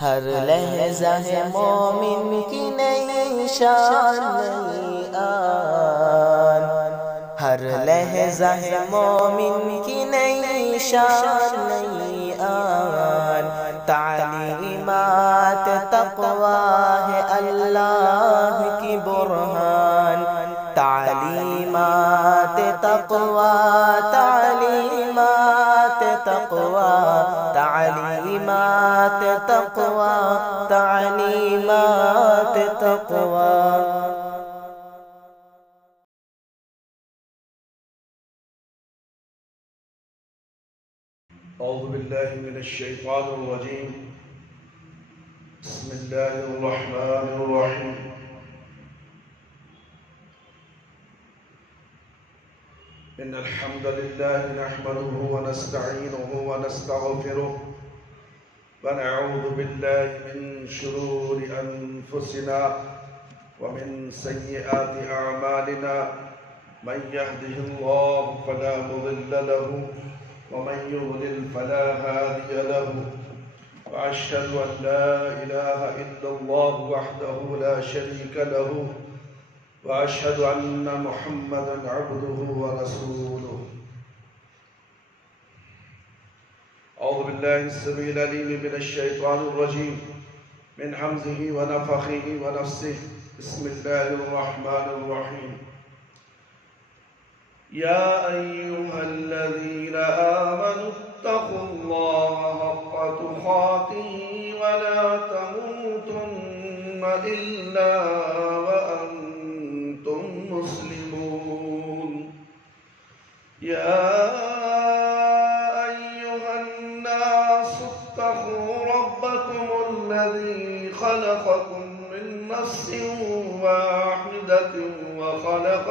ہر لحظہ ہے مومن کی نئی شان نئی آن، ہر لحظہ ہے مومن کی نئی شان نئی آن، تعلیمات تقویٰ ہے اللہ کی برہان، تعلیمات تقویٰ، تعلیمات تقویٰ، تعلیمات تقویٰ، تعلیمات تقویٰ۔ اعوذ باللہ من الشیطان الرجیم، بسم اللہ الرحمن الرحیم۔ ان الحمد للہ نحمده ونستعینه ونستغفره ونعوذ باللہ من شرور انفسنا ومن سیئات اعمالنا، من يهده الله فلا مضل له ومن يضلل فلا هادي له، وأشهد أن لا إله إلا الله وحده لا شريك له، وأشهد أن محمدا عبده ورسوله۔ أعوذ بالله السميع العليم من الشيطان الرجيم، من همزه ونفخه ونفسه، بسم الله الرحمن الرحيم۔ يا أيها الذين آمنوا اتقوا الله حق تقاته ولا تموتن إلا وأنتم مسلمون۔ يا أيها الناس اتقوا ربكم الذي خلقكم من نفس واحدة وخلق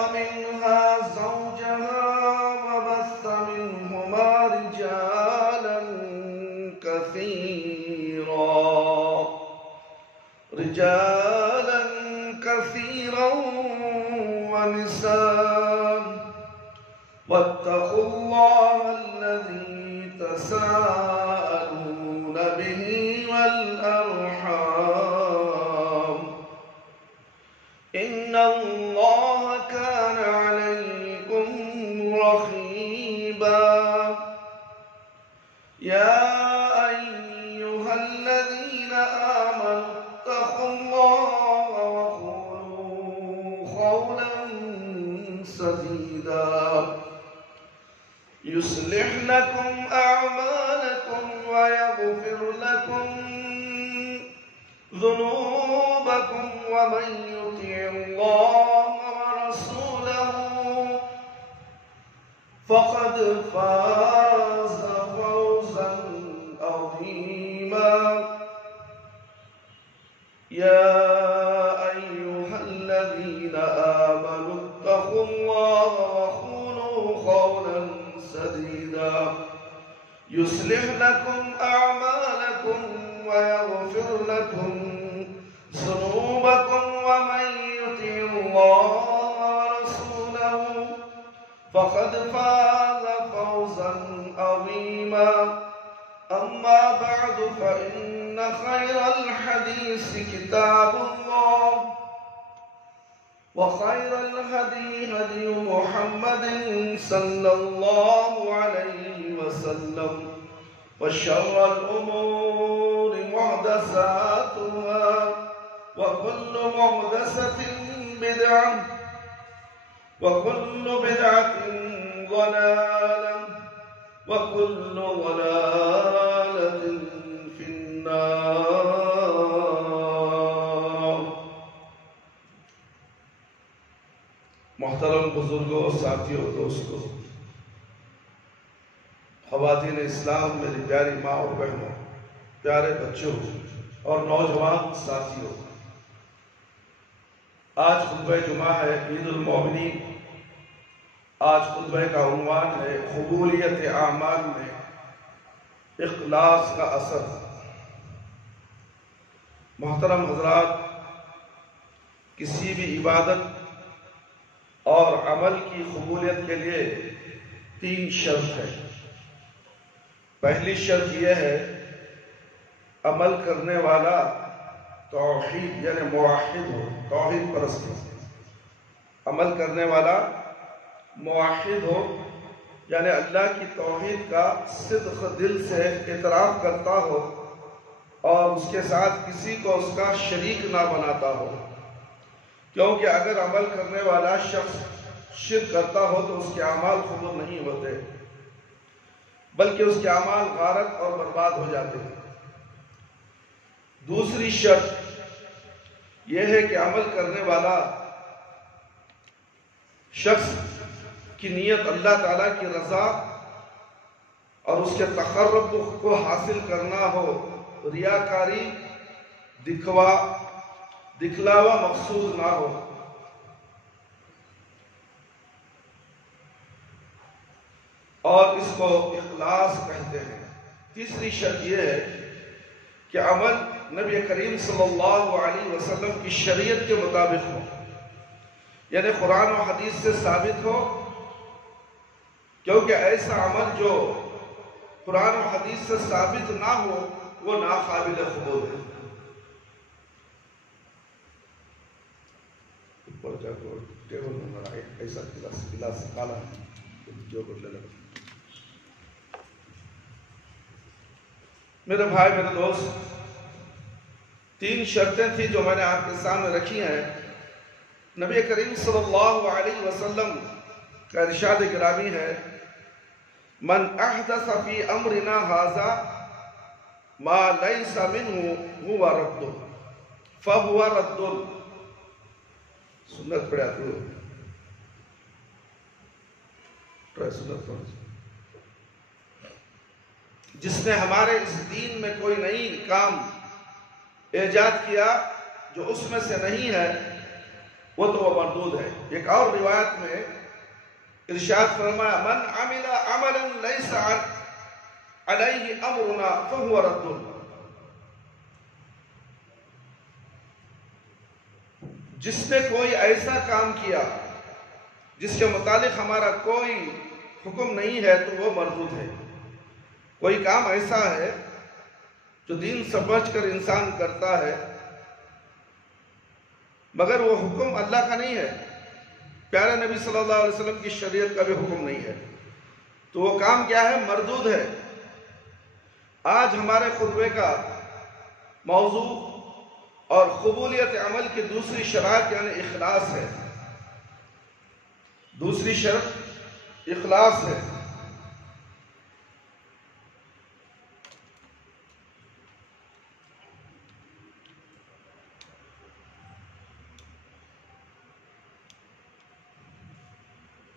منها زوجها وبث منهما رجالا كثيرا ونساء، واتقوا الله الذي تساءلون به والأرحام، إن الله كان عليكم رقيبا۔ يا أيها الذين آمنوا اتقوا الله وقولوا قولا سديدا، يصلح لكم أعمالكم ويغفر لكم ذنوبكم، ومن يطع الله ورسوله فقد فاز فوزا عظيما۔ يا أيها الذين آمنوا اتقوا الله وقولوا قولا سديدا، يصلح لكم أعمالكم ويغفر لكم ذنوبكم، ومن يطع الله ورسوله فقد فاز فوزا عظيما۔ أما بعد، فإن خير الحديث كتاب الله، وخير الهدي هدي محمد صلى الله عليه وسلم، وشر الأمور محدثاتها، وكل محدثة بدعة، وكل بدعة ضلالة، وكل ضلالة في النار۔ محترم بزرگوں، ساتھیوں، دوستوں، خواتین اسلام، میری پیاری ماں اور بہنوں، پیارے بچوں اور نوجوان ساتھیوں، آج خطبہ جمعہ ہے، عید المومنین۔ آج خطبہ کا عنوان ہے قبولیت اعمال میں اخلاص کا اثر۔ محترم حضرات، کسی بھی عبادت اور عمل کی قبولیت کے لیے 3 شرط ہے۔ پہلی شرط یہ ہے عمل کرنے والا توحید یعنی موحد ہو، توحید پرست ہو۔ عمل کرنے والا موحد ہو یعنی اللہ کی توحید کا صدق دل سے اعتراف کرتا ہو اور اس کے ساتھ کسی کو اس کا شریک نہ بناتا ہو، کیونکہ اگر عمل کرنے والا شخص شرک کرتا ہو تو اس کے اعمال قبول نہیں ہوتے بلکہ اس کے اعمال غارت اور برباد ہو جاتے ہیں۔ دوسری شرط یہ ہے کہ عمل کرنے والا شخص کی نیت اللہ تعالیٰ کی رضا اور اس کے تقرب کو حاصل کرنا ہو، ریاکاری دکھلاوا مقصود نہ ہو۔ اور اس کو اخلاص کہتے ہیں۔ تیسری شرط یہ ہے کہ عمل نبی کریم صلی اللہ علیہ وسلم کی شریعت کے مطابق ہو، یعنی قرآن و حدیث سے ثابت ہو، کیونکہ ایسا عمل جو قرآن و حدیث سے ثابت نہ ہو وہ ناقابل قبول ہے۔ اوپر جا کر ٹیبل میں لڑائے ایسا گلاس کالا جو کچھ لے لگا۔ میرے بھائی میرے دوست، تین شرطیں تھی جو میں نے آپ کے سامنے رکھی ہیں۔ نبی کریم صلی اللہ علیہ وسلم کا ارشاد گرامی ہے، من احدث فی امرنا ھذا ما لیس منہ هو رد فہو رد۔ سنت پڑھا تو سنت پڑھا۔ جس نے ہمارے اس دین میں کوئی نئی کام ایجاد کیا جو اس میں سے نہیں ہے وہ تو وہ مردود ہے۔ ایک اور روایت میں ارشاد فرمایا، من عمل عملا لیس علیہ امرنا فہو رد۔ جس نے کوئی ایسا کام کیا جس کے متعلق ہمارا کوئی حکم نہیں ہے تو وہ مردود ہے۔ کوئی کام ایسا ہے جو دین سمجھ کر انسان کرتا ہے مگر وہ حکم اللہ کا نہیں ہے، پیارے نبی صلی اللہ علیہ وسلم کی شریعت کا بھی حکم نہیں ہے، تو وہ کام کیا ہے؟ مردود ہے۔ آج ہمارے خطبے کا موضوع اور قبولیت عمل کی دوسری شرط یعنی اخلاص ہے۔ دوسری شرط اخلاص ہے۔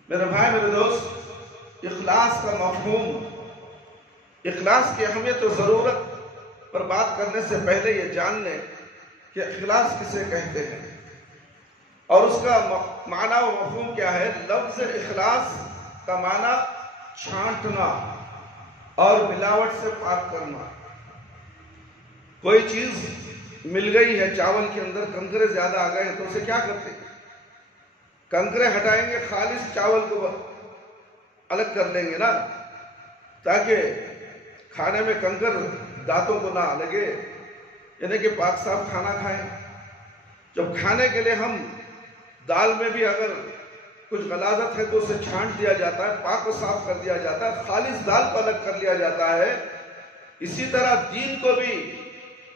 میرے بھائی میرے دوست، اخلاص کا مفہوم، اخلاص کی اہمیت و ضرورت پر بات کرنے سے پہلے یہ جان لیں کہ اخلاص کسے کہتے ہیں اور اس کا معنی و مفہوم کیا ہے۔ لفظ اخلاص کا معنی چھانٹنا اور ملاوٹ سے پاک کرنا۔ کوئی چیز مل گئی ہے، چاول کے اندر کنکرے زیادہ آ گئے ہیں تو اسے کیا کرتے ہیں؟ کنکرے ہٹائیں گے، خالص چاول کو الگ کر لیں گے نا، تاکہ کھانے میں کنکر دانتوں کو نہ لگے، یعنی کہ پاک صاف کھانا کھائیں۔ جب کھانے کے لیے ہم دال میں بھی اگر کچھ غلاظت ہے تو اسے چھانٹ دیا جاتا ہے، پاک و صاف کر دیا جاتا ہے، خالص دال کو الگ کر لیا جاتا ہے۔ اسی طرح دین کو بھی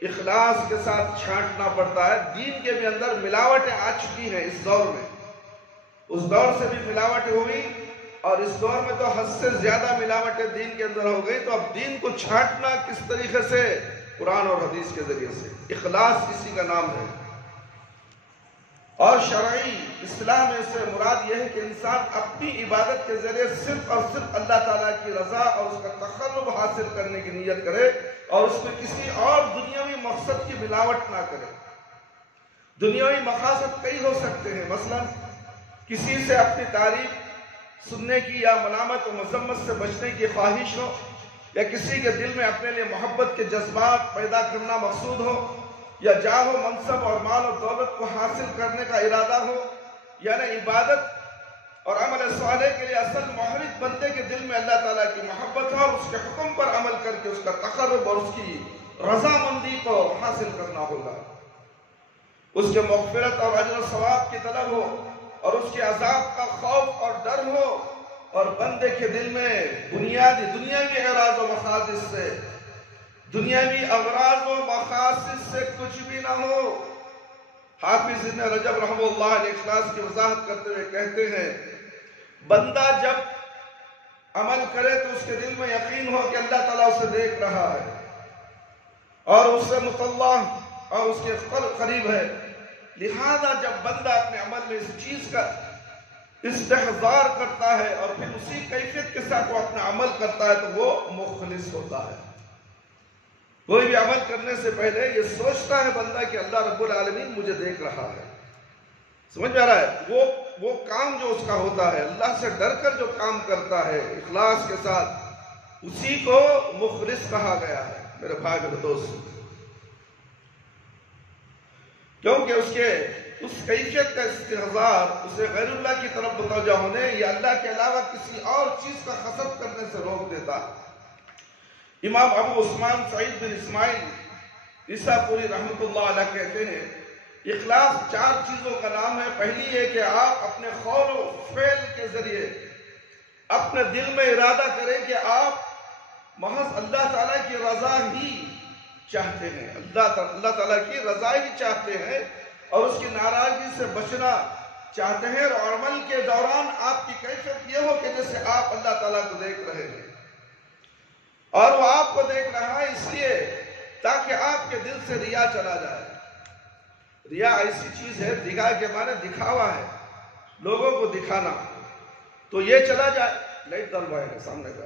اخلاص کے ساتھ چھانٹنا پڑتا ہے۔ دین کے بھی اندر ملاوٹیں آ چکی ہیں اس دور میں، اس دور سے بھی ملاوٹ ہوئی اور اس دور میں تو حد سے زیادہ ملاوٹیں دین کے اندر ہو گئی۔ تو اب دین کو چھانٹنا کس طریقے سے؟ قرآن اور حدیث کے ذریعے سے۔ اخلاص اسی کا نام ہے۔ اور شرعی اصطلاح میں سے مراد یہ ہے کہ انسان اپنی عبادت کے ذریعے صرف اور صرف اللہ تعالیٰ کی رضا اور اس کا تقرب حاصل کرنے کی نیت کرے اور اس میں کسی اور دنیاوی مقصد کی ملاوٹ نہ کرے۔ دنیاوی مقاصد کئی ہو سکتے ہیں، مثلا کسی سے اپنی تعریف سننے کی یا ملامت و مذمت سے بچنے کی خواہش ہو، یا کسی کے دل میں اپنے لیے محبت کے جذبات پیدا کرنا مقصود ہو، یا جاہ و منصب اور مال و دولت کو حاصل کرنے کا ارادہ ہو، یعنی عبادت اور عمل صالح کے لیے اصل محرک بندے کے دل میں اللہ تعالیٰ کی محبت ہے اور اس کے حکم پر عمل کر کے اس کا تقرب اور اس کی رضامندی کو حاصل کرنا ہوگا، اس کے مغفرت اور اجر و ثواب کی طلب ہو اور اس کے عذاب کا خوف اور ڈر ہو، اور بندے کے دل میں بنیادی دنیاوی اغراض و مقاصد سے دنیاوی اغراض و مقاصد سے کچھ بھی نہ ہو۔ حافظ ابن رجب رحمہ اللہ علیہ اخلاص کی وضاحت کرتے ہوئے کہتے ہیں، بندہ جب عمل کرے تو اس کے دل میں یقین ہو کہ اللہ تعالیٰ اسے دیکھ رہا ہے اور اس سے مطلع اور اس کے قریب ہے، لہذا جب بندہ اپنے عمل میں اس چیز کا استحضار کرتا ہے اور پھر اسی کیفیت کے ساتھ وہ اپنا عمل کرتا ہے تو وہ مخلص ہوتا ہے۔ کوئی بھی عمل کرنے سے پہلے یہ سوچتا ہے بندہ کہ اللہ رب العالمین مجھے دیکھ رہا ہے، سمجھ میں آ رہا ہے؟ وہ کام جو اس کا ہوتا ہے، اللہ سے ڈر کر جو کام کرتا ہے اخلاص کے ساتھ، اسی کو مخلص کہا گیا ہے میرے بھائی میرے دوست، کیونکہ اس کیفیت کا استحضار اسے غیر اللہ کی طرف متوجہ ہونے یا اللہ کے علاوہ کسی اور چیز کا حسب کرنے سے روک دیتا۔ امام ابو عثمان سعید بن اسماعیل عیسیٰ پوری رحمۃ اللہ علیہ کہتے ہیں، اخلاص 4 چیزوں کا نام ہے۔ پہلی یہ کہ آپ اپنے قول و فعل کے ذریعے اپنے دل میں ارادہ کریں کہ آپ محض اللہ تعالیٰ کی رضا ہی چاہتے ہیں، اللہ تعالیٰ کی رضا ہی چاہتے ہیں اور اس کی ناراضگی سے بچنا چاہتے ہیں، اور عمل کے دوران آپ کی کیفیت یہ ہو کہ جیسے آپ اللہ تعالیٰ کو دیکھ رہے ہیں اور وہ آپ کو دیکھ رہا ہے، اس لیے تاکہ آپ کے دل سے ریا چلا جائے۔ ریا ایسی چیز ہے، دکھا کے معنی دکھاوا ہے، لوگوں کو دکھانا، تو یہ چلا جائے۔ لائٹ ڈلوائے گا سامنے کا۔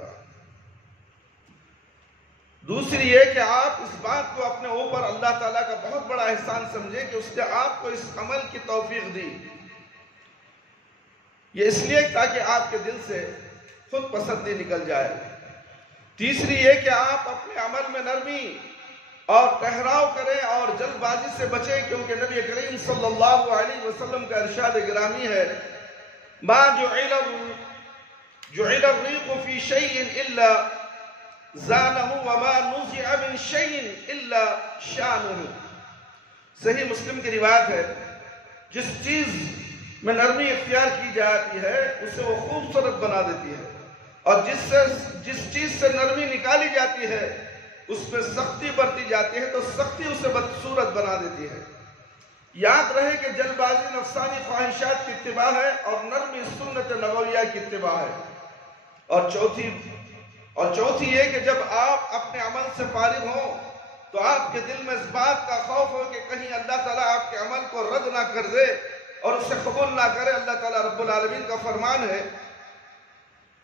دوسری یہ کہ آپ اس بات کو اپنے اوپر اللہ تعالیٰ کا بہت بڑا احسان سمجھیں کہ اس نے آپ کو اس عمل کی توفیق دی، یہ اس لیے تاکہ آپ کے دل سے خود پسندی نکل جائے۔ تیسری یہ کہ آپ اپنے عمل میں نرمی اور ٹھہراؤ کریں اور جلد بازی سے بچیں، کیونکہ نبی کریم صلی اللہ علیہ وسلم کا ارشاد گرامی ہے، ما جعل الريق في شيء الا زانه وما نزع من شيء الا شانه۔ صحیح مسلم کی روایت ہے، جس چیز میں نرمی اختیار کی جاتی ہے اسے وہ خوبصورت بنا دیتی ہے، اور جس چیز سے نرمی نکالی جاتی ہے اس میں سختی برتی جاتی ہے تو سختی اسے بدصورت بنا دیتی ہے۔ یاد رہے کہ جلد بازی نفسانی خواہشات کی اتباع ہے اور نرمی سنت نبویہ کی اتباع ہے۔ اور چوتھی یہ کہ جب آپ اپنے عمل سے فارغ ہوں تو آپ کے دل میں اس بات کا خوف ہو کہ کہیں اللہ تعالیٰ آپ کے عمل کو رد نہ کر دے اور اسے قبول نہ کرے۔ اللہ تعالیٰ رب العالمین کا فرمان ہے،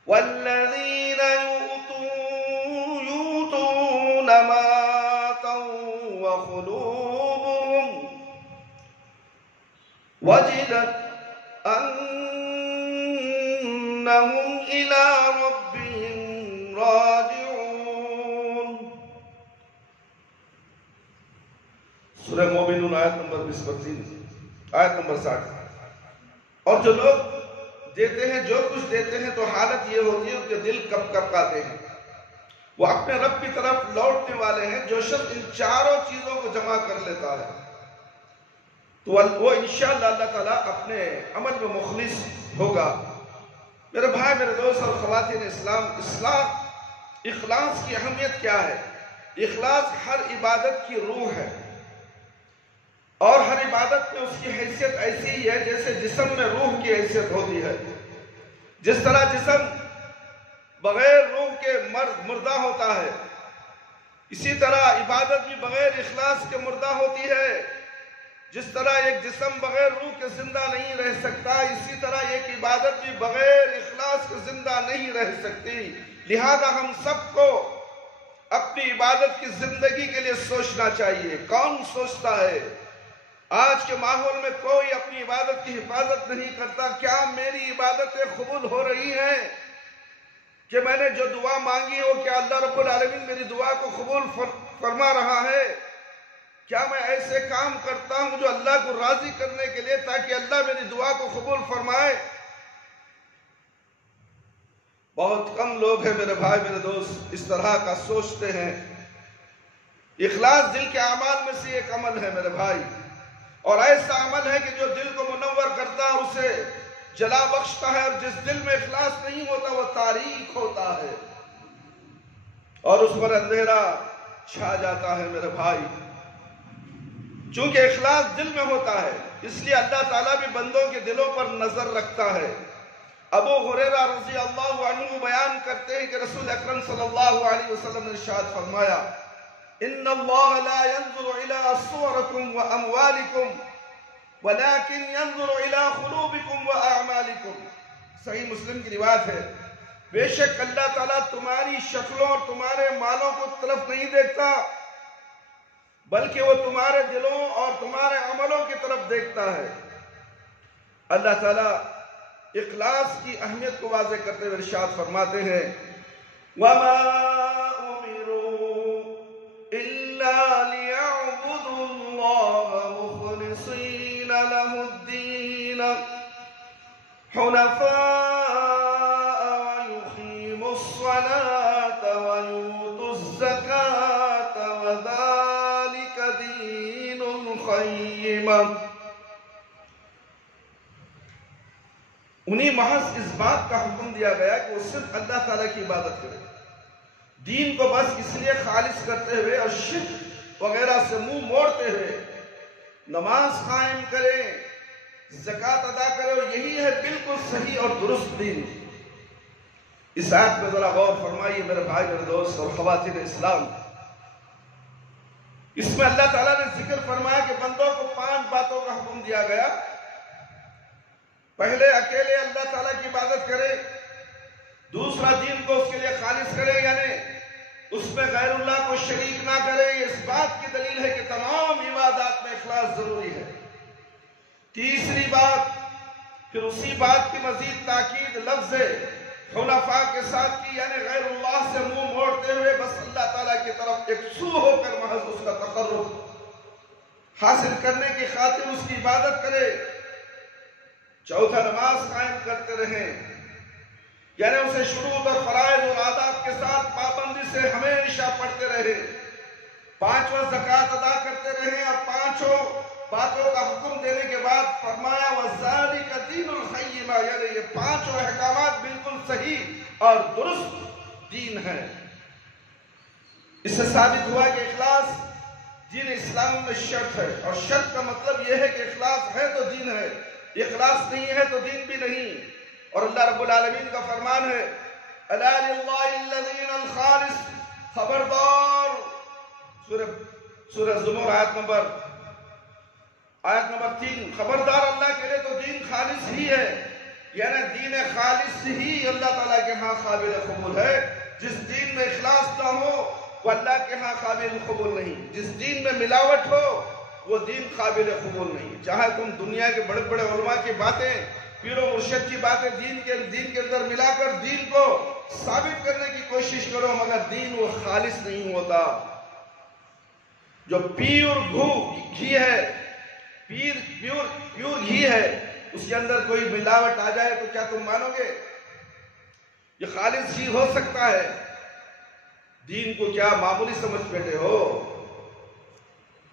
وَالَّذِينَ يُؤْتُونَ مَا آتَوا وَقُلُوبُهُمْ وَجِلَتْ أَنَّهُمْ إِلَى رَبِّهِمْ راجعون۔ سورہ مومنون آیت نمبر 20 آیت نمبر 60۔ اور جو لوگ دیتے ہیں، جو کچھ دیتے ہیں، تو حالت یہ ہوتی ہے ان کے دل کپ کاتے ہیں، وہ اپنے رب کی طرف لوٹنے والے ہیں۔ جو شخص ان 4 چیزوں کو جمع کر لیتا ہے تو وہ انشاءاللہ اللہ تعالیٰ اپنے عمل میں مخلص ہوگا۔ میرے بھائی میرے دوست اور خواتین اسلام، اخلاص کی اہمیت کیا ہے؟ اخلاص ہر عبادت کی روح ہے، اور ہر عبادت میں اس کی حیثیت ایسی ہی ہے جیسے جسم میں روح کی حیثیت ہوتی ہے۔ جس طرح جسم بغیر روح کے مردہ ہوتا ہے، اسی طرح عبادت بھی بغیر اخلاص کے مردہ ہوتی ہے۔ جس طرح ایک جسم بغیر روح کے زندہ نہیں رہ سکتا، اسی طرح ایک عبادت بھی بغیر اخلاص کے زندہ نہیں رہ سکتی۔ لہذا ہم سب کو اپنی عبادت کی زندگی کے لیے سوچنا چاہیے۔ کون سوچتا ہے؟ آج کے ماحول میں کوئی اپنی عبادت کی حفاظت نہیں کرتا۔ کیا میری عبادتیں قبول ہو رہی ہیں؟ کہ میں نے جو دعا مانگی ہو، کیا اللہ رب العالمین میری دعا کو قبول فرما رہا ہے؟ کیا میں ایسے کام کرتا ہوں جو اللہ کو راضی کرنے کے لیے، تاکہ اللہ میری دعا کو قبول فرمائے؟ بہت کم لوگ ہیں میرے بھائی میرے دوست اس طرح کا سوچتے ہیں۔ اخلاص دل کے اعمال میں سے ایک عمل ہے میرے بھائی، اور ایسا عمل ہے کہ جو دل کو منور کرتا ہے، اسے جلا بخشتا ہے، اور جس دل میں اخلاص نہیں ہوتا وہ تاریک ہوتا ہے اور اس پر اندھیرا چھا جاتا ہے میرے بھائی۔ چونکہ اخلاص دل میں ہوتا ہے، اس لیے اللہ تعالیٰ بھی بندوں کے دلوں پر نظر رکھتا ہے۔ ابو ہریرہ رضی اللہ عنہ بیان کرتے ہیں کہ رسول اکرم صلی اللہ علیہ وسلم نے ارشاد فرمایا، ان اللہ لا ينظر الى صورکم واموالکم ولكن ينظر الى قلوبکم واعمالکم۔ صحیح مسلم کی روایت ہے، بے شک اللہ تعالیٰ تمہاری شکلوں اور تمہارے مالوں کو طرف نہیں دیکھتا، بلکہ وہ تمہارے دلوں اور تمہارے عملوں کی طرف دیکھتا ہے۔ اللہ تعالیٰ اخلاص کی اہمیت کو واضح کرتے ہوئے ارشاد فرماتے ہیں، وَمَا أُمِرُوا إِلَّا لِيَعْبُدُوا اللَّهَ مُخْلِصِينَ لَهُ الدِّينَ حُنَفَاءَ وَيُقِيمُوا الصَّلَاةَ وَيُؤْتُوا الزَّكَاةَ وَذَلِكَ دِينُ الْقَيِّمَةِ۔ انہیں محض اس بات کا حکم دیا گیا کہ وہ صرف اللہ تعالیٰ کی عبادت کرے، دین کو بس اس لیے خالص کرتے ہوئے اور شرک وغیرہ سے منہ موڑتے ہوئے نماز قائم کرے، زکوٰۃ ادا کرے، اور یہی ہے بالکل صحیح اور درست دین۔ اس آیت پہ ذرا غور فرمائیے میرے بھائی میرے دوست اور خواتین اسلام۔ اس میں اللہ تعالیٰ نے ذکر فرمایا کہ بندوں کو 5 باتوں کا حکم دیا گیا۔ پہلے اکیلے اللہ تعالیٰ کی عبادت کرے، دوسرا دین کو اس کے لیے خالص کرے، یعنی اس میں غیر اللہ کو شریک نہ کرے۔ یہ اس بات کی دلیل ہے کہ تمام عبادات میں اخلاص ضروری ہے۔ تیسری بات، پھر اسی بات کی مزید تاکید لفظ حنفاء کے ساتھ کی، یعنی غیر اللہ سے منہ موڑتے ہوئے بس اللہ تعالیٰ کی طرف یکسو ہو کر محض اس کا تقرب حاصل کرنے کی خاطر اس کی عبادت کرے۔ چوتھا، نماز قائم کرتے رہیں، یعنی اسے شروط اور فرائض اور آداب کے ساتھ پابندی سے ہمیشہ پڑھتے رہے۔ 5واں، زکوٰۃ ادا کرتے رہیں، اور 5 باتوں کا حکم دینے کے بعد فرمایا وَذَلِكَ دِينُ الْقَيِّمَةِ، یعنی یہ 5 احکامات بالکل صحیح اور درست دین ہے۔ اس سے ثابت ہوا کہ اخلاص دین اسلام میں شرط ہے، اور شرط کا مطلب یہ ہے کہ اخلاص ہے تو دین ہے، اخلاص نہیں ہے تو دین بھی نہیں۔ اور اللہ رب العالمین کا فرمان ہے، أَلَا لِلَّهِ الَّذِينَ الْخَالِصِ، خبردار، سورہ زمر آیت نمبر 3، خبردار اللہ کے لیے تو دین خالص ہی ہے، یعنی دین خالص ہی اللہ تعالیٰ کے ہاں قابل قبول ہے۔ جس دین میں اخلاص نہ ہو وہ اللہ کے ہاں قابل قبول نہیں، جس دین میں ملاوٹ ہو وہ دین قابل قبول نہیں۔ چاہے تم دنیا کے بڑے بڑے علماء کی باتیں، پیر و مرشد کی باتیں دین کے اندر ملا کر دین کو ثابت کرنے کی کوشش کرو، مگر دین وہ خالص نہیں ہوتا۔ جو پیور گھی ہے، پیور گھی ہے، اس کے اندر کوئی ملاوٹ آ جائے تو کیا تم مانو گے؟ یہ خالص گھی ہو سکتا ہے؟ دین کو کیا معمولی سمجھ بیٹھے ہو؟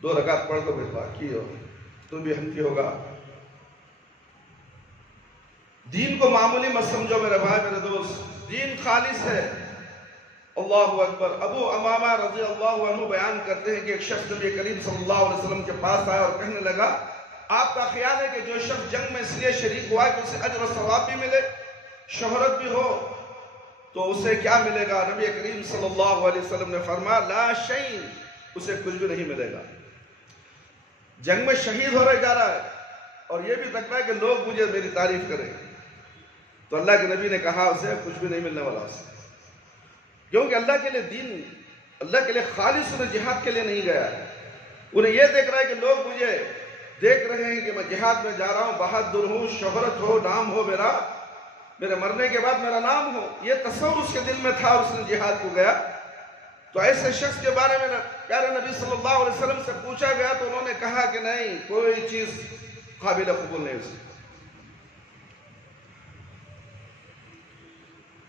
2 رکعت پڑھ دو پھر باقی ہو، تم بھی ہم کی ہوگا۔ دین کو معمولی مت سمجھو میرے بھائی میرے دوست، دین خالص ہے۔ اللہ اکبر۔ ابو امامہ رضی اللہ عنہ بیان کرتے ہیں کہ ایک شخص نبی کریم صلی اللہ علیہ وسلم کے پاس آیا اور کہنے لگا، آپ کا خیال ہے کہ جو شخص جنگ میں اس لیے شریک ہوا ہے کہ اسے اجر و ثواب بھی ملے، شہرت بھی ہو، تو اسے کیا ملے گا؟ نبی کریم صلی اللہ علیہ وسلم نے فرمایا، لا شیء، اسے کچھ بھی نہیں ملے گا۔ جنگ میں شہید ہو رہا جا رہا ہے اور یہ بھی تک رہا ہے کہ لوگ مجھے میری تعریف کریں، تو اللہ کے نبی نے کہا اسے کچھ بھی نہیں ملنے والا اسے، کیونکہ اللہ کے لیے دین، اللہ کے لیے خالص انہیں جہاد کے لیے نہیں گیا ہے۔ انہیں یہ دیکھ رہا ہے کہ لوگ مجھے دیکھ رہے ہیں کہ میں جہاد میں جا رہا ہوں، بہادر ہوں، شہرت ہو، نام ہو، میرے مرنے کے بعد میرا نام ہو، یہ تصور اس کے دل میں تھا اور اس نے جہاد کو گیا۔ تو ایسے شخص کے بارے میں پیارے نبی صلی اللہ علیہ وسلم سے پوچھا گیا تو انہوں نے کہا کہ نہیں، کوئی چیز قابل قبول نہیں اسے۔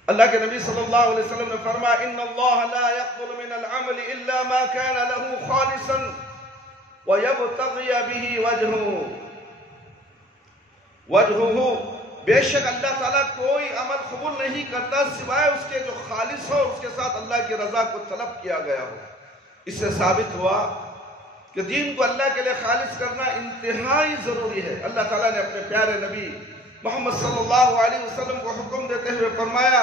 اللہ کے نبی صلی اللہ علیہ وسلم نے فرمایا ان اللہ لا يقبل من العمل الا ما كان له خالصا ويبتغي به وجهه بے شک اللہ تعالیٰ کوئی عمل قبول نہیں کرتا سوائے اس کے جو خالص ہو، اس کے ساتھ اللہ کی رضا کو طلب کیا گیا ہو۔ اس سے ثابت ہوا کہ دین کو اللہ کے لیے خالص کرنا انتہائی ضروری ہے۔ اللہ تعالیٰ نے اپنے پیارے نبی محمد صلی اللہ علیہ وسلم کو حکم دیتے ہوئے فرمایا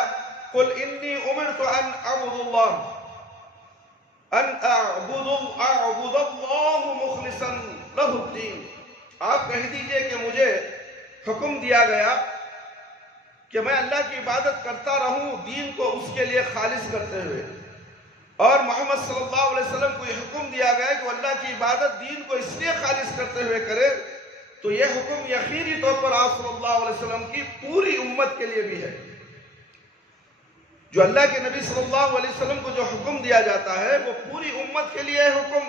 قل انی امرت ان اعبد اللہ مخلصا لہ الدین۔ آپ کہہ دیجئے کہ مجھے حکم دیا گیا کہ میں اللہ کی عبادت کرتا رہوں دین کو اس کے لیے خالص کرتے ہوئے، اور محمد صلی اللہ علیہ وسلم کو یہ حکم دیا گیا کہ وہ اللہ کی عبادت دین کو اس لیے خالص کرتے ہوئے کرے، تو یہ حکم یقینی طور پر آپ صلی اللہ علیہ وسلم کی پوری امت کے لیے بھی ہے۔ جو اللہ کے نبی صلی اللہ علیہ وسلم کو جو حکم دیا جاتا ہے وہ پوری امت کے لیے حکم۔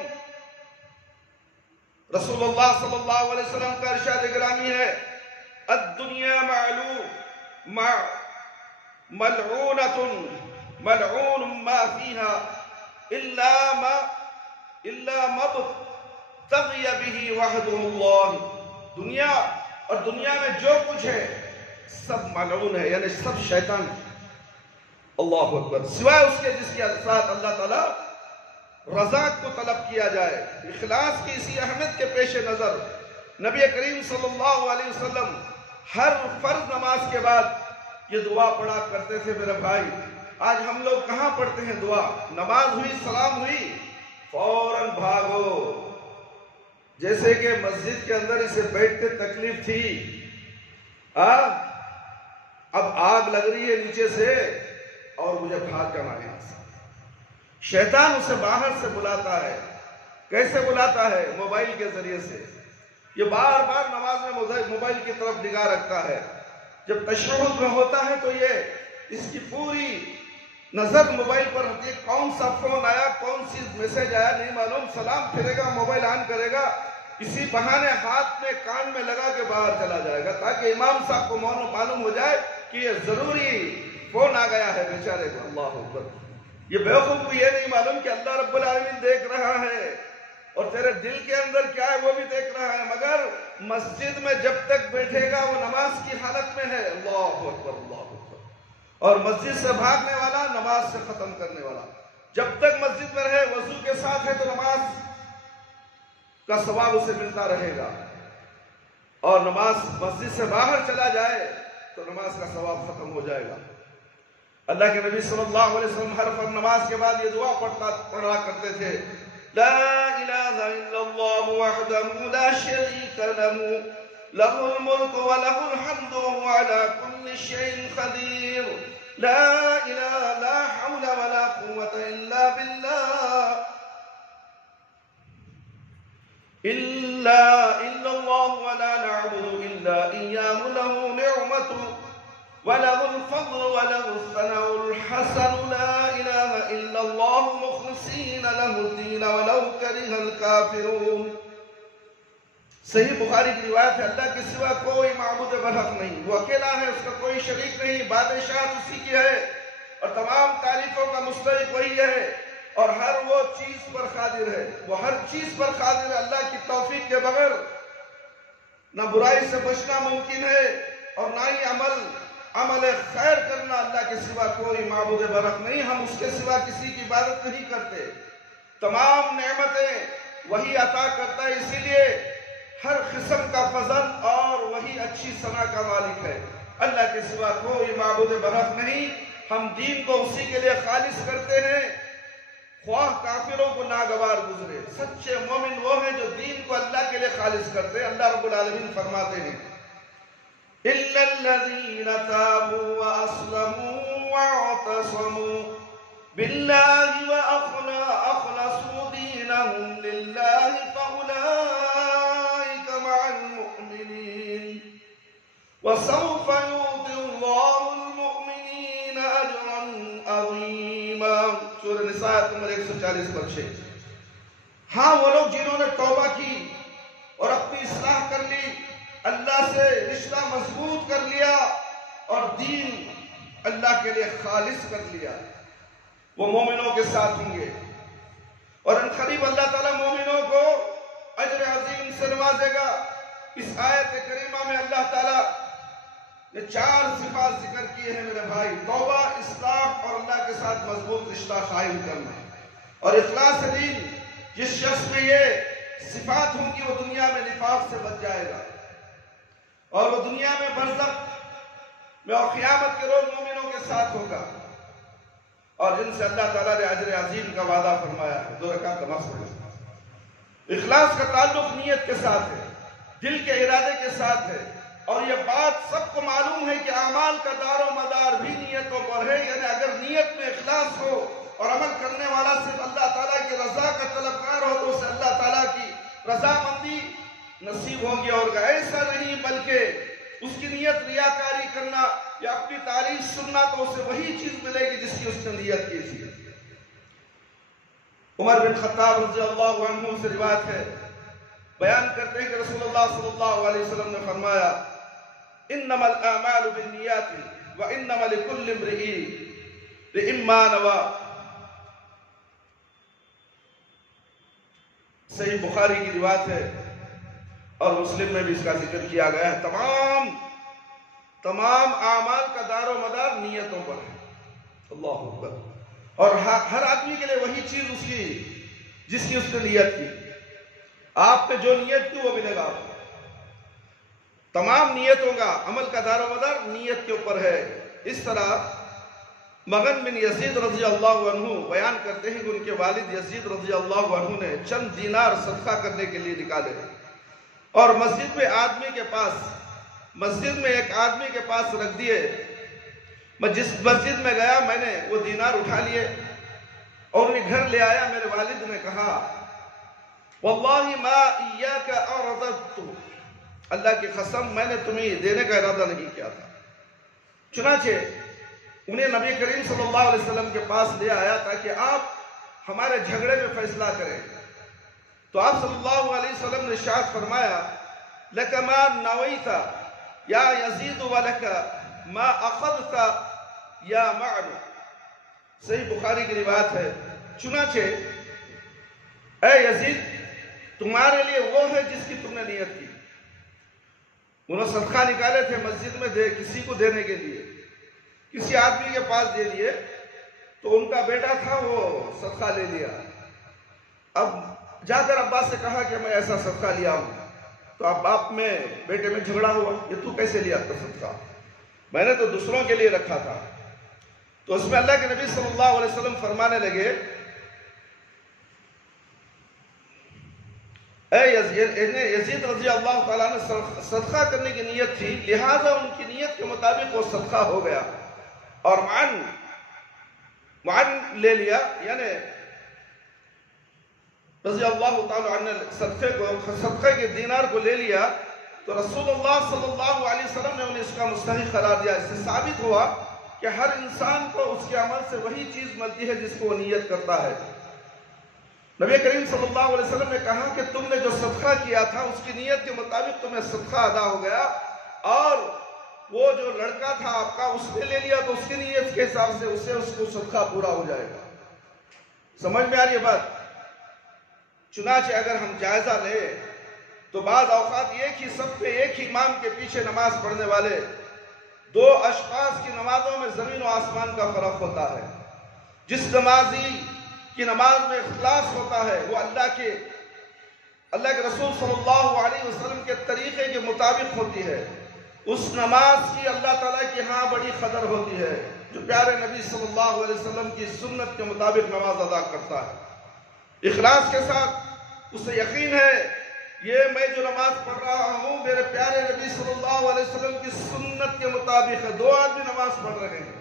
رسول اللہ صلی اللہ علیہ وسلم کا ارشاد گرامی ہے الدنیا ملعون ما فيها الا ما ابتغي به وحده اللہ۔ دنیا اور دنیا میں جو کچھ ہے سب ملعون ہے، یعنی سب شیطان ہے۔ اللہ اکبر، سوائے اس کے جس کے ساتھ اللہ تعالیٰ رضا کو طلب کیا جائے۔ اخلاص کی اسی اہمیت کے پیش نظر نبی کریم صلی اللہ علیہ وسلم ہر فرض نماز کے بعد یہ دعا پڑھا کرتے تھے۔ میرے بھائی آج ہم لوگ کہاں پڑھتے ہیں دعا؟ نماز ہوئی، سلام ہوئی، فوراً بھاگو، جیسے کہ مسجد کے اندر اسے بیٹھتے تکلیف تھی، اب آگ لگ رہی ہے نیچے سے اور مجھے بھاگ جانا ہے یہاں سے۔ شیطان اسے باہر سے بلاتا ہے۔ کیسے بلاتا ہے؟ موبائل کے ذریعے سے۔ یہ بار بار نماز میں موبائل کی طرف نگاہ رکھتا ہے۔ جب تشہد میں ہوتا ہے تو یہ اس کی پوری نظر موبائل پر ہوتی ہے، کون سا فون آیا، کون سی میسج آیا نہیں معلوم، سلام پھرے گا، موبائل آن کرے گا، اسی بہانے ہاتھ میں کان میں لگا کے باہر چلا جائے گا تاکہ امام صاحب کو معلوم ہو جائے کہ یہ ضروری فون آ گیا ہے بیچارے کو۔ اللہ اکبر، یہ بیوقوف کو یہ نہیں معلوم کہ اللہ رب العالمین دیکھ رہا ہے اور تیرے دل کے اندر کیا ہے وہ بھی دیکھ رہا ہے، مگر مسجد میں جب تک بیٹھے گا وہ نماز کی حالت میں ہے۔ اللہ اکبر، اللہ اکبر۔ اور مسجد سے بھاگنے والا نماز سے ختم کرنے والا جب تک مسجد میں رہے وضو کے ساتھ ہے تو نماز کا ثواب اسے ملتا رہے گا، اور نماز مسجد سے باہر چلا جائے تو نماز کا ثواب ختم ہو جائے گا۔ اللہ کے نبی صلی اللہ علیہ وسلم ہر فرض نماز کے بعد یہ دعا پڑھا کرتے تھے لا الہ الا اللہ وحدہ لا شریک لہ لہ الملک ولہ الحمد وهو على كل شيء قدیر لا الہ لا حول ولا قوة الا باللہ الا اللہ ولا نعبد الا ایاہ لہ نعمت وَلَهُ الْفَضْلُ وَلَهُ الثَّنَاءُ الْحَسَنُ لَا إِلَهَ إِلَّا اللَّهُ مُخْلِصِينَ لَهُ الدِّينَ وَلَوْ كَرِهَ الْكَافِرُونَ۔ صحیح بخاری کی روایت ہے اللہ کے سوا کوئی معبود برحق نہیں، وہ اکیلا ہے، اس کا کوئی شریک نہیں، بادشاہت اسی کی ہے اور تمام تعریفوں کا مستحق وہی ہے اور ہر وہ چیز پر قادر ہے، وہ ہر چیز پر قادر ہے۔ اللہ کی توفیق کے بغیر نہ برائی سے بچنا ممکن ہے اور نہ ہی عمل خیر کرنا۔ اللہ کے سوا کوئی معبود برحق نہیں، ہم اس کے سوا کسی کی عبادت نہیں کرتے۔ تمام نعمتیں وہی عطا کرتا ہے، اسی لیے ہر قسم کا فضل اور وہی اچھی ثنا کا مالک ہے۔ اللہ کے سوا کوئی معبود برحق نہیں، ہم دین کو اسی کے لیے خالص کرتے ہیں، خواہ کافروں کو ناگوار گزرے۔ سچے مومن وہ ہیں جو دین کو اللہ کے لیے خالص کرتے ہیں۔ اللہ رب العالمین فرماتے ہیں إِلَّا الَّذِينَ تَابُوا وَأَسْلَمُوا وَاعْتَصَمُوا بِاللَّهِ وَأَخْلَصُوا دِينَهُمْ لِلَّهِ فَأُولَئِكَ مَعَ الْمُؤْمِنِينَ وَسَوْفَ يُؤْتِ اللَّهُ الْمُؤْمِنِينَ أَجْرًا عَظِيمًا۔ سورہ نساء نمبر 140 ہاں وہ لوگ جنہوں نے توبہ کی اور اپنی اصلاح کر لی، اللہ سے رشتہ مضبوط کر لیا اور دین اللہ کے لیے خالص کر لیا وہ مومنوں کے ساتھ ہوں گے، اور ان قریب اللہ تعالیٰ مومنوں کو اجر عظیم سے نوازے گا۔ اس آیت کریمہ میں اللہ تعالیٰ نے 4 صفات ذکر کیے ہیں میرے بھائی: توبہ، اصلاح اور اللہ کے ساتھ مضبوط رشتہ قائم کرنا۔ اور اخلاص دین، جس شخص میں یہ صفات ہوں گی وہ دنیا میں نفاق سے بچ جائے گا، اور وہ دنیا میں برزخ میں اور قیامت کے روز مومنوں کے ساتھ ہوگا، اور جن سے اللہ تعالیٰ نے اجر عظیم کا وعدہ فرمایا ہے۔ 2 رکعت نماز پڑھیں۔ اخلاص کا تعلق نیت کے ساتھ ہے، دل کے ارادے کے ساتھ ہے، اور یہ بات سب کو معلوم ہے کہ اعمال کا دار و مدار بھی نیتوں پر ہے۔ یعنی اگر نیت میں اخلاص ہو اور عمل کرنے والا صرف اللہ تعالیٰ کی رضا کا طلبگار ہو تو اسے اللہ تعالیٰ کی رضامندی نصیب ہوگی، اور ایسا نہیں بلکہ اس کی نیت ریاکاری کرنا یا اپنی تعریف سننا تو اسے وہی چیز ملے گی جس کی اس نے نیت کی تھی۔ عمر بن خطاب رضی اللہ عنہ سے روایت ہے، بیان کرتے ہیں کہ رسول اللہ صلی اللہ علیہ وسلم نے فرمایا: انما الاعمال بالنیات وانما لكل امرئ ما نوى۔ صحیح بخاری کی روایت ہے اور مسلم میں بھی اس کا ذکر کیا گیا ہے۔ تمام اعمال کا دار و مدار نیتوں پر ہے۔ اللہ اکبر۔ اور ہر آدمی کے لیے وہی چیز اس کی جس کی اس نے نیت کی، آپ نے جو نیت کی وہ ملے گا آپ کو۔ تمام نیتوں کا عمل کا دار و مدار نیت کے اوپر ہے۔ اس طرح مغن بن یزید رضی اللہ عنہ بیان کرتے ہیں کہ ان کے والد یزید رضی اللہ عنہ نے چند دینار صدقہ کرنے کے لیے نکالے، اور مسجد میں ایک آدمی کے پاس رکھ دیے۔ میں جس مسجد میں گیا میں نے وہ دینار اٹھا لیے اور انہیں گھر لے آیا۔ میرے والد نے کہا: واللہ ما ایاک ارددت، اللہ کی قسم میں نے تمہیں دینے کا ارادہ نہیں کیا تھا۔ چنانچہ انہیں نبی کریم صلی اللہ علیہ وسلم کے پاس لے آیا تاکہ آپ ہمارے جھگڑے میں فیصلہ کریں۔ تو آپ صلی اللہ علیہ وسلم نے ارشاد فرمایا: لک ما نویت یا یزید ولک ما اخذت یا معن۔ صحیح بخاری کی روایت ہے، چنانچہ اے یزید تمہارے لیے وہ ہے جس کی تم نے نیت کی۔ انہوں صدقہ نکالے تھے مسجد میں کسی کو دینے کے لیے، کسی آدمی کے پاس دے دیے، تو ان کا بیٹا تھا وہ صدقہ لے لیا۔ اب جا کر ابا سے کہا کہ میں ایسا صدقہ لیا ہوں، تو اب باپ میں بیٹے میں جھگڑا ہوا، یہ تو کیسے لیا تھا صدقہ؟ میں نے تو دوسروں کے لیے رکھا تھا۔ تو اس میں اللہ کے نبی صلی اللہ علیہ وسلم فرمانے لگے: اے یزید رضی اللہ تعالیٰ نے صدقہ کرنے کی نیت تھی، لہذا ان کی نیت کے مطابق وہ صدقہ ہو گیا، اور معن لے لیا، یعنی رضی اللہ تعالیٰ عنہ صدقے کے دینار کو لے لیا، تو رسول اللہ صلی اللہ علیہ وسلم نے انہیں اس کا مستحق قرار دیا۔ اس سے ثابت ہوا کہ ہر انسان کو اس کے عمل سے وہی چیز ملتی ہے جس کو وہ نیت کرتا ہے۔ نبی کریم صلی اللہ علیہ وسلم نے کہا کہ تم نے جو صدقہ کیا تھا اس کی نیت کے مطابق تمہیں صدقہ ادا ہو گیا، اور وہ جو لڑکا تھا آپ کا اس نے لے لیا تو اس کی نیت کے حساب سے اس کو صدقہ پورا ہو جائے گا۔ سمجھ میں آ رہی ہے بات؟ چنانچہ اگر ہم جائزہ لیں تو بعض اوقات ایک ہی صف پہ ایک ہی امام کے پیچھے نماز پڑھنے والے 2 اشخاص کی نمازوں میں زمین و آسمان کا فرق ہوتا ہے۔ جس نمازی کی نماز میں اخلاص ہوتا ہے وہ اللہ کے رسول صلی اللہ علیہ وسلم کے طریقے کے مطابق ہوتی ہے، اس نماز کی اللہ تعالیٰ کی ہاں بڑی قدر ہوتی ہے جو پیارے نبی صلی اللہ علیہ وسلم کی سنت کے مطابق نماز ادا کرتا ہے اخلاص کے ساتھ۔ اسے یقین ہے یہ میں جو نماز پڑھ رہا ہوں میرے پیارے نبی صلی اللہ علیہ وسلم کی سنت کے مطابق ہے۔ 2 آدمی نماز پڑھ رہے ہیں،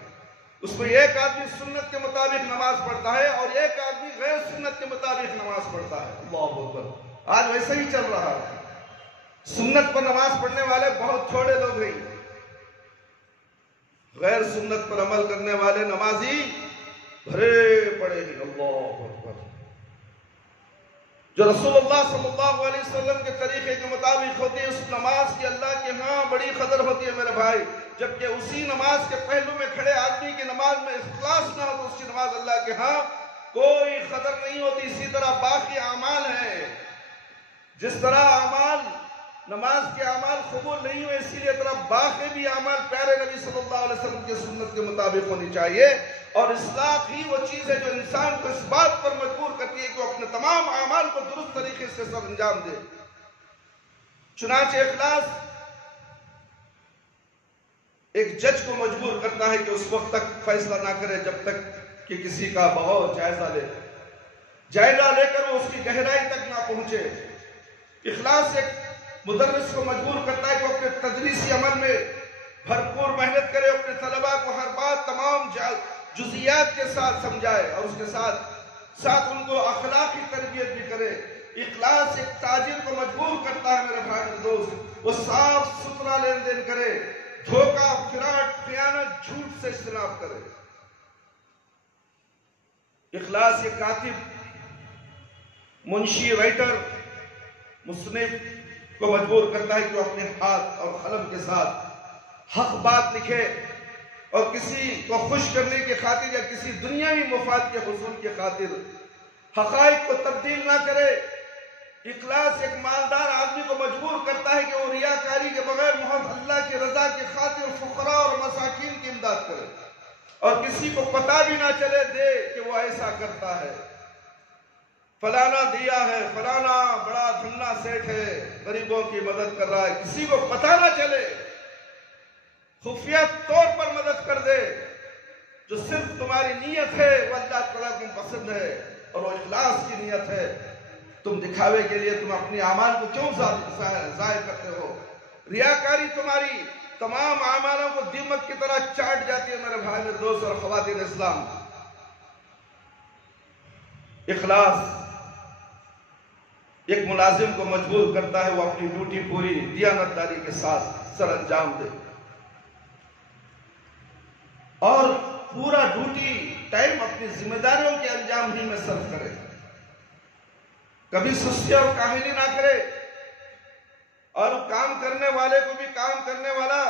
اس میں ایک آدمی سنت کے مطابق نماز پڑھتا ہے اور ایک آدمی غیر سنت کے مطابق نماز پڑھتا ہے۔ اللہ اکبر۔ آج ویسے ہی چل رہا ہے، سنت پر نماز پڑھنے والے بہت تھوڑے لوگ ہیں، غیر سنت پر عمل کرنے والے نمازی بھرے پڑے ہیں۔ اللہ اکبر۔ جو رسول اللہ صلی اللہ علیہ وسلم کے طریقے کے مطابق ہوتی ہے، اس نماز کی اللہ کے ہاں بڑی قدر ہوتی ہے میرے بھائی. جبکہ اسی نماز کے پہلو میں کھڑے آدمی کی نماز میں اخلاص نہ ہو تو اس کی نماز اللہ کے ہاں کوئی قدر نہیں ہوتی. اسی طرح باقی اعمال ہیں، جس طرح اعمال نماز کے اعمال قبول نہیں ہوئے، اسی لیے طرح باقی بھی اعمال پیارے نبی صلی اللہ علیہ وسلم کی سنت کے مطابق ہونی چاہیے. اور اصلاح ہی وہ چیز ہے جو انسان کو اس بات پر مجبور کرتی ہے کہ وہ اپنے تمام اعمال کو درست طریقے سے سر انجام دے. چنانچہ اخلاص ایک جج کو مجبور کرتا ہے کہ اس وقت تک فیصلہ نہ کرے جب تک کہ کسی کا بغور جائزہ لے کر وہ اس کی گہرائی تک نہ پہنچے. اخلاص ایک مدرس کو مجبور کرتا ہے کہ وہ اپنے تدریسی عمل میں بھرپور محنت کرے، اپنے طلباء کو ہر بات تمام جزیات کے ساتھ سمجھائے اور اس کے ساتھ ان کو اخلاقی تربیت بھی کرے. اخلاص ایک تاجر کو مجبور کرتا ہے میرے بھائی اور دوست، وہ صاف ستھرا لین دین کرے، دھوکہ، فراڈ، خیانت، جھوٹ سے اجتناب کرے. اخلاص ایک کاتب، منشی، رائٹر، مصنف کو مجبور کرتا ہے کہ وہ اپنے ہاتھ اور قلم کے ساتھ حق بات لکھے اور کسی کو خوش کرنے کی خاطر یا کسی دنیاوی مفاد کے حصول کی خاطر حقائق کو تبدیل نہ کرے. اخلاص ایک مالدار آدمی کو مجبور کرتا ہے کہ وہ ریاکاری کے بغیر محض اللہ کی رضا کی خاطر فقراء اور مساکین کی امداد کرے اور کسی کو پتہ بھی نہ چلے دے کہ وہ ایسا کرتا ہے. فلانا دیا ہے، فلانا بڑا دھنا سیٹ ہے، غریبوں کی مدد کر رہا ہے، کسی کو پتہ نہ چلے، خفیہ طور پر مدد کر دے. جو صرف تمہاری نیت ہے وہ اللہ تعالیٰ کو پسند ہے اور وہ اخلاص کی نیت ہے. تم دکھاوے کے لیے تم اپنی اعمال کو کیوں ضائع کرتے ہو؟ ریاکاری تمہاری تمام اعمالوں کو دیمک کی طرح چاٹ جاتی ہے میرے بھائی میرے دوست اور خواتین اسلام. اخلاص ایک ملازم کو مجبور کرتا ہے وہ اپنی ڈیوٹی پوری دیانتداری کے ساتھ سر انجام دے اور پورا ڈیوٹی ٹائم اپنی ذمہ داریوں کے انجام ہی میں صرف کرے. کبھی سستی اور کاہلی نہ کرے اور کام کرنے والے کو بھی کام کرنے والا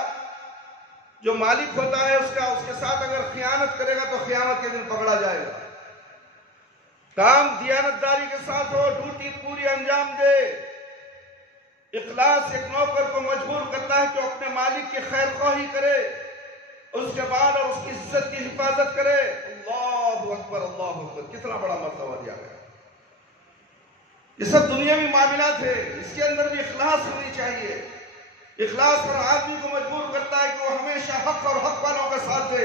جو مالک ہوتا ہے اس کے ساتھ اگر خیانت کرے گا تو قیامت کے دن پکڑا جائے گا. کام دیانتداری کے ساتھ ہو، ڈیوٹی پوری انجام دے. اخلاص ایک نوکر کو مجبور کرتا ہے کہ وہ اپنے مالک کی خیر خواہی کرے، اس کے بعد اور اس کی عزت کی حفاظت کرے. اللہ اکبر، اللہ اکبر، کتنا بڑا مرتبہ دیا گیا. یہ سب دنیاوی معاملات ہے، اس کے اندر بھی اخلاص ہونی چاہیے. اخلاص ہر آدمی کو مجبور کرتا ہے کہ وہ ہمیشہ حق اور حق والوں کا ساتھ دے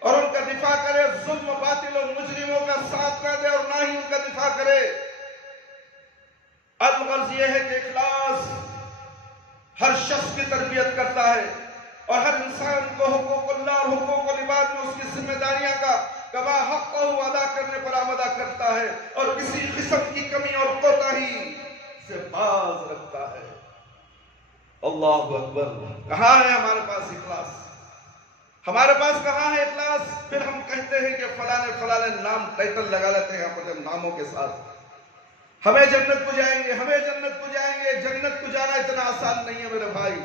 اور ان کا دفاع کرے، ظلم و باطل اور مجرموں کا ساتھ نہ دے اور نہ ہی ان کا دفاع کرے. الغرض یہ ہے کہ اخلاص ہر شخص کی تربیت کرتا ہے اور ہر انسان کو حقوق اللہ اور حقوق العباد میں اس کی ذمہ داریاں کا کما حق کو ادا کرنے پر آمادہ کرتا ہے اور کسی قسم کی کمی اور کوتاہی سے باز رکھتا ہے. اللہ اکبر. کہاں ہے ہمارے پاس اخلاص؟ ہمارے پاس کہاں ہے اخلاص؟ پھر ہم کہتے ہیں کہ فلانے نام ٹائٹل لگا لیتے ہیں اپنے ناموں کے ساتھ. ہمیں جنت کو جائیں گے، ہمیں جنت کو جائیں گے. جنت کو جانا اتنا آسان نہیں ہے میرے بھائی.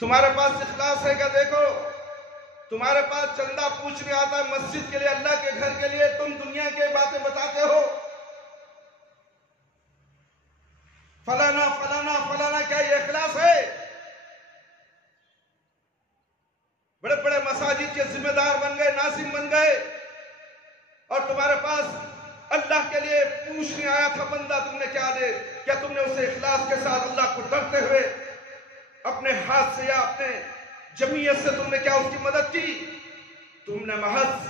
تمہارے پاس اخلاص ہے کیا؟ دیکھو، تمہارے پاس چندہ پوچھنے آتا ہے مسجد کے لیے، اللہ کے گھر کے لیے، تم دنیا کی باتیں بتاتے ہو. فلانا فلانا فلانا، کیا یہ اخلاص ہے؟ بڑے بڑے مساجد کے ذمہ دار بن گئے، ناظم بن گئے اور تمہارے پاس اللہ کے لیے پوچھنے آیا تھا بندہ تم نے کیا دے؟ کیا تم نے اسے اخلاص کے ساتھ اللہ کو ڈرتے ہوئے اپنے ہاتھ سے یا اپنے جمعیت سے تم نے کیا اس کی مدد کی؟ تم نے محض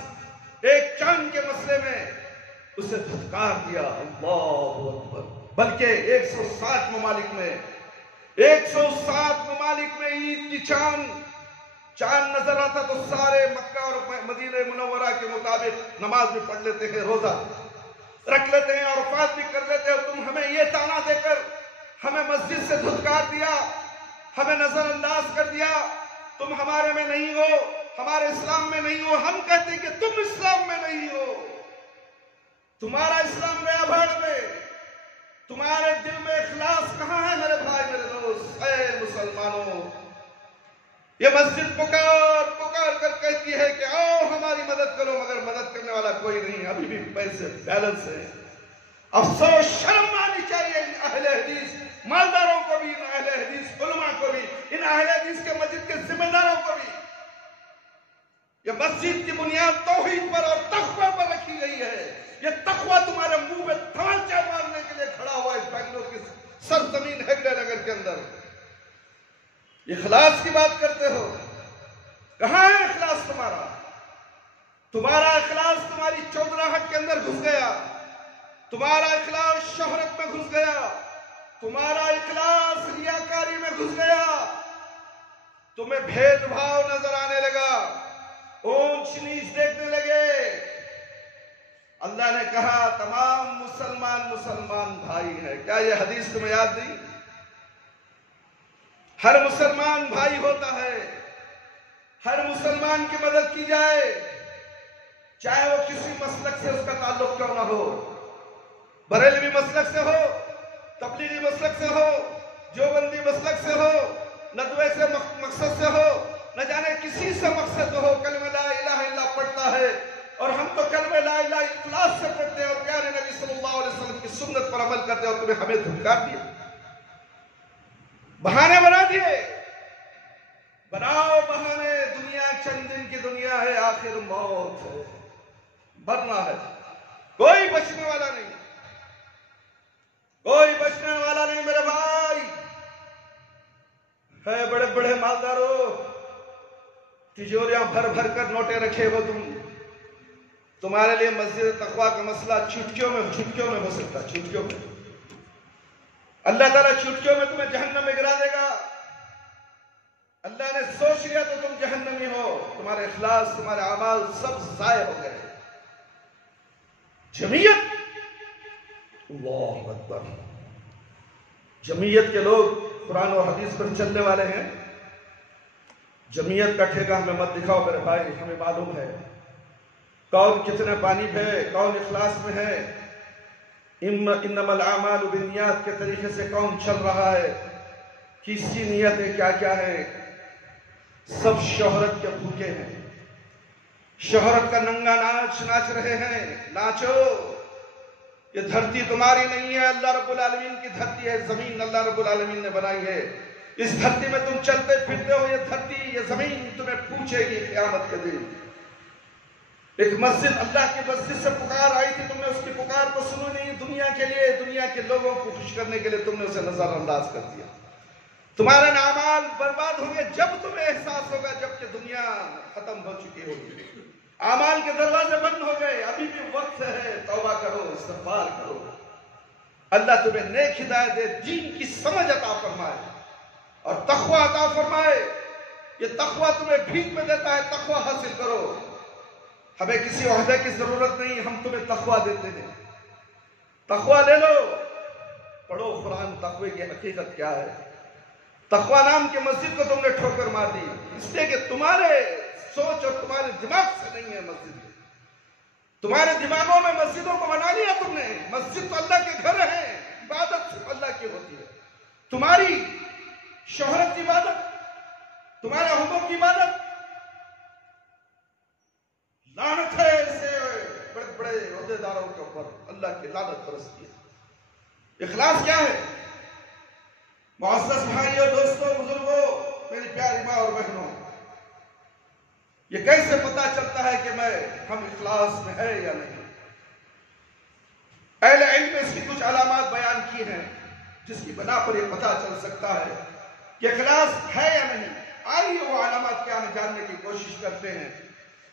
ایک چاند کے مسئلے میں اسے دھتکار دیا. اللہ اکبر. بلکہ 160 ممالک میں عید کی چاند نظر آتا تو سارے مکہ اور مدینہ منورہ کے مطابق نماز بھی پڑھ لیتے ہیں، روزہ رکھ لیتے ہیں اور عرفات بھی کر لیتے ہیں. تم ہمیں یہ تانا دے کر ہمیں مسجد سے دھتکار دیا، ہمیں نظر انداز کر دیا. تم ہمارے میں نہیں ہو، ہمارے اسلام میں نہیں ہو. ہم کہتے ہیں کہ تم اسلام میں نہیں ہو، تمہارا اسلام گیا بھاڑ میں. تمہارے دل میں اخلاص کہاں ہے میرے بھائی میرے دوست؟ اے مسلمانوں، یہ مسجد پکار پکار کر کہتی ہے کہ آؤ ہماری مدد کرو، مگر مدد کرنے والا کوئی نہیں، ابھی بھی پیسے بیلنس ہے۔ افسوس، شرم آنی چاہیے ان اہل حدیث مالداروں کو بھی، ان اہل حدیث علماء کو بھی، ان اہل حدیث کے مسجد کے ذمہ داروں کو بھی۔ یہ مسجد کی بنیاد توحید پر اور تقوی پر رکھی گئی ہے۔ یہ تقوی تمہارے منہ میں تمانچہ مارنے کے لیے کھڑا ہوا ہے بنگلور کی سرزمین ہیگڑے نگر کے اندر۔ اخلاص کی بات کرتے ہو، کہاں ہے اخلاص تمہارا؟ تمہارا اخلاص تمہاری چودراہٹ کے اندر گھس گیا، تمہارا اخلاص شہرت میں گھس گیا، تمہارا اخلاص ریاکاری میں گھس گیا، تمہیں بھید بھاؤ نظر آنے لگا، اونچ نیچ دیکھنے لگے۔ اللہ نے کہا تمام مسلمان بھائی ہیں۔ کیا یہ حدیث تمہیں یاد نہیں؟ ہر مسلمان بھائی ہوتا ہے، ہر مسلمان کی مدد کی جائے، چاہے وہ کسی مسلک سے اس کا تعلق کیوں نہ ہو، بریلوی مسلک سے ہو، تبلیغی مسلک سے ہو، دیوبندی مسلک سے ہو، ندوے سے مقصد سے ہو، نہ جانے کسی سے مقصد ہو، کلمہ لا الہ الا اللہ پڑھتا ہے، اور ہم تو کلمہ لا الہ اخلاص سے پڑھتے ہیں اور پیارے نبی صلی اللہ علیہ وسلم کی سنت پر عمل کرتے ہیں، اور تمہیں ہمیں دھمکا دیا، بہانے بنا دیے۔ بناؤ بہانے، دنیا چند دن کی دنیا ہے، آخر موت ہے، مرنا ہے، کوئی بچنے والا نہیں، کوئی بچنے والا نہیں میرے بھائی۔ ہے بڑے بڑے مالداروں، تجوریاں بھر بھر کر نوٹیں رکھے ہو تمہارے لیے مسجد تقویٰ کا مسئلہ چٹکیوں میں ہو سکتا ہے، چٹکیوں میں۔ اللہ تعالیٰ چٹکیوں میں تمہیں جہنم میں گرا دے گا۔ اللہ نے سوچ لیا تو تم جہنمی ہو، تمہارے اخلاص، تمہارے اعمال سب ضائع ہو گئے۔ جمعیت، اللہ اکبر، جمعیت کے لوگ قرآن اور حدیث پر چلنے والے ہیں۔ جمعیت کا ٹھیکہ ہمیں مت دکھاؤ میرے بھائی، ہمیں معلوم ہے کون کتنے پانی پہ، کون اخلاص میں ہے، انما الاعمال بالنیات کے طریقے سے کون چل رہا ہے، کس کی نیتیں کیا کیا ہے۔ سب شہرت کے بھوکے ہیں، شہرت کا ننگا ناچ ناچ رہے ہیں۔ ناچو، یہ دھرتی تمہاری نہیں ہے، اللہ رب العالمین کی دھرتی ہے، زمین اللہ رب العالمین نے بنائی ہے۔ اس دھرتی میں تم چلتے پھرتے ہو، یہ دھرتی، یہ زمین تمہیں پوچھے گی قیامت کے دن۔ ایک مسجد اللہ کی مسجد سے پکار آئی تھی، تم نے اس کی پکار کو سنو نہیں، دنیا کے لیے، دنیا کے لوگوں کو خوش کرنے کے لیے تم نے اسے نظر انداز کر دیا۔ تمہارے اعمال برباد ہوں گے جب تمہیں احساس ہوگا، جب کہ دنیا ختم ہو چکی ہوگی، اعمال کے دروازے بند ہو گئے۔ ابھی بھی وقت ہے، توبہ کرو، استغفار کرو، اللہ تمہیں نیک ہدایت دے، دین کی سمجھ عطا فرمائے اور تقوی عطا فرمائے۔ یہ تقوی تمہیں بھیک میں دیتا ہے، تقوی حاصل کرو۔ ہمیں کسی عہدے کی ضرورت نہیں، ہم تمہیں تقوی دیتے ہیں، تقوی لے لو، پڑھو قرآن، تقوی کی حقیقت کیا ہے۔ تقوی نام کی مسجد کو تم نے ٹھوکر مار دی، اس لیے کہ تمہارے سوچ اور تمہارے دماغ سے نہیں ہے مسجد، تمہارے دماغوں میں مسجدوں کو بنا لیا تم نے۔ مسجد تو اللہ کے گھر ہیں، عبادت صرف اللہ کی ہوتی ہے۔ تمہاری شہرت کی عبادت، تمہارے عہدوں کی عبادت، لعنت ہے ایسے بڑے بڑے عہدے داروں کے اوپر، اللہ کی لعنت برستی ہے۔ اخلاص کیا ہے؟ معزز بھائیوں، دوستوں، بزرگوں، میری پیاری ماں اور بہنوں، یہ کیسے پتا چلتا ہے کہ ہم اخلاص میں ہے یا نہیں؟ اہل علم نے اس کی کچھ علامات بیان کی ہیں جس کی بنا پر یہ پتا چل سکتا ہے کہ اخلاص ہے یا نہیں۔ آئیے وہ علامات کیا ہیں جاننے کی کوشش کرتے ہیں۔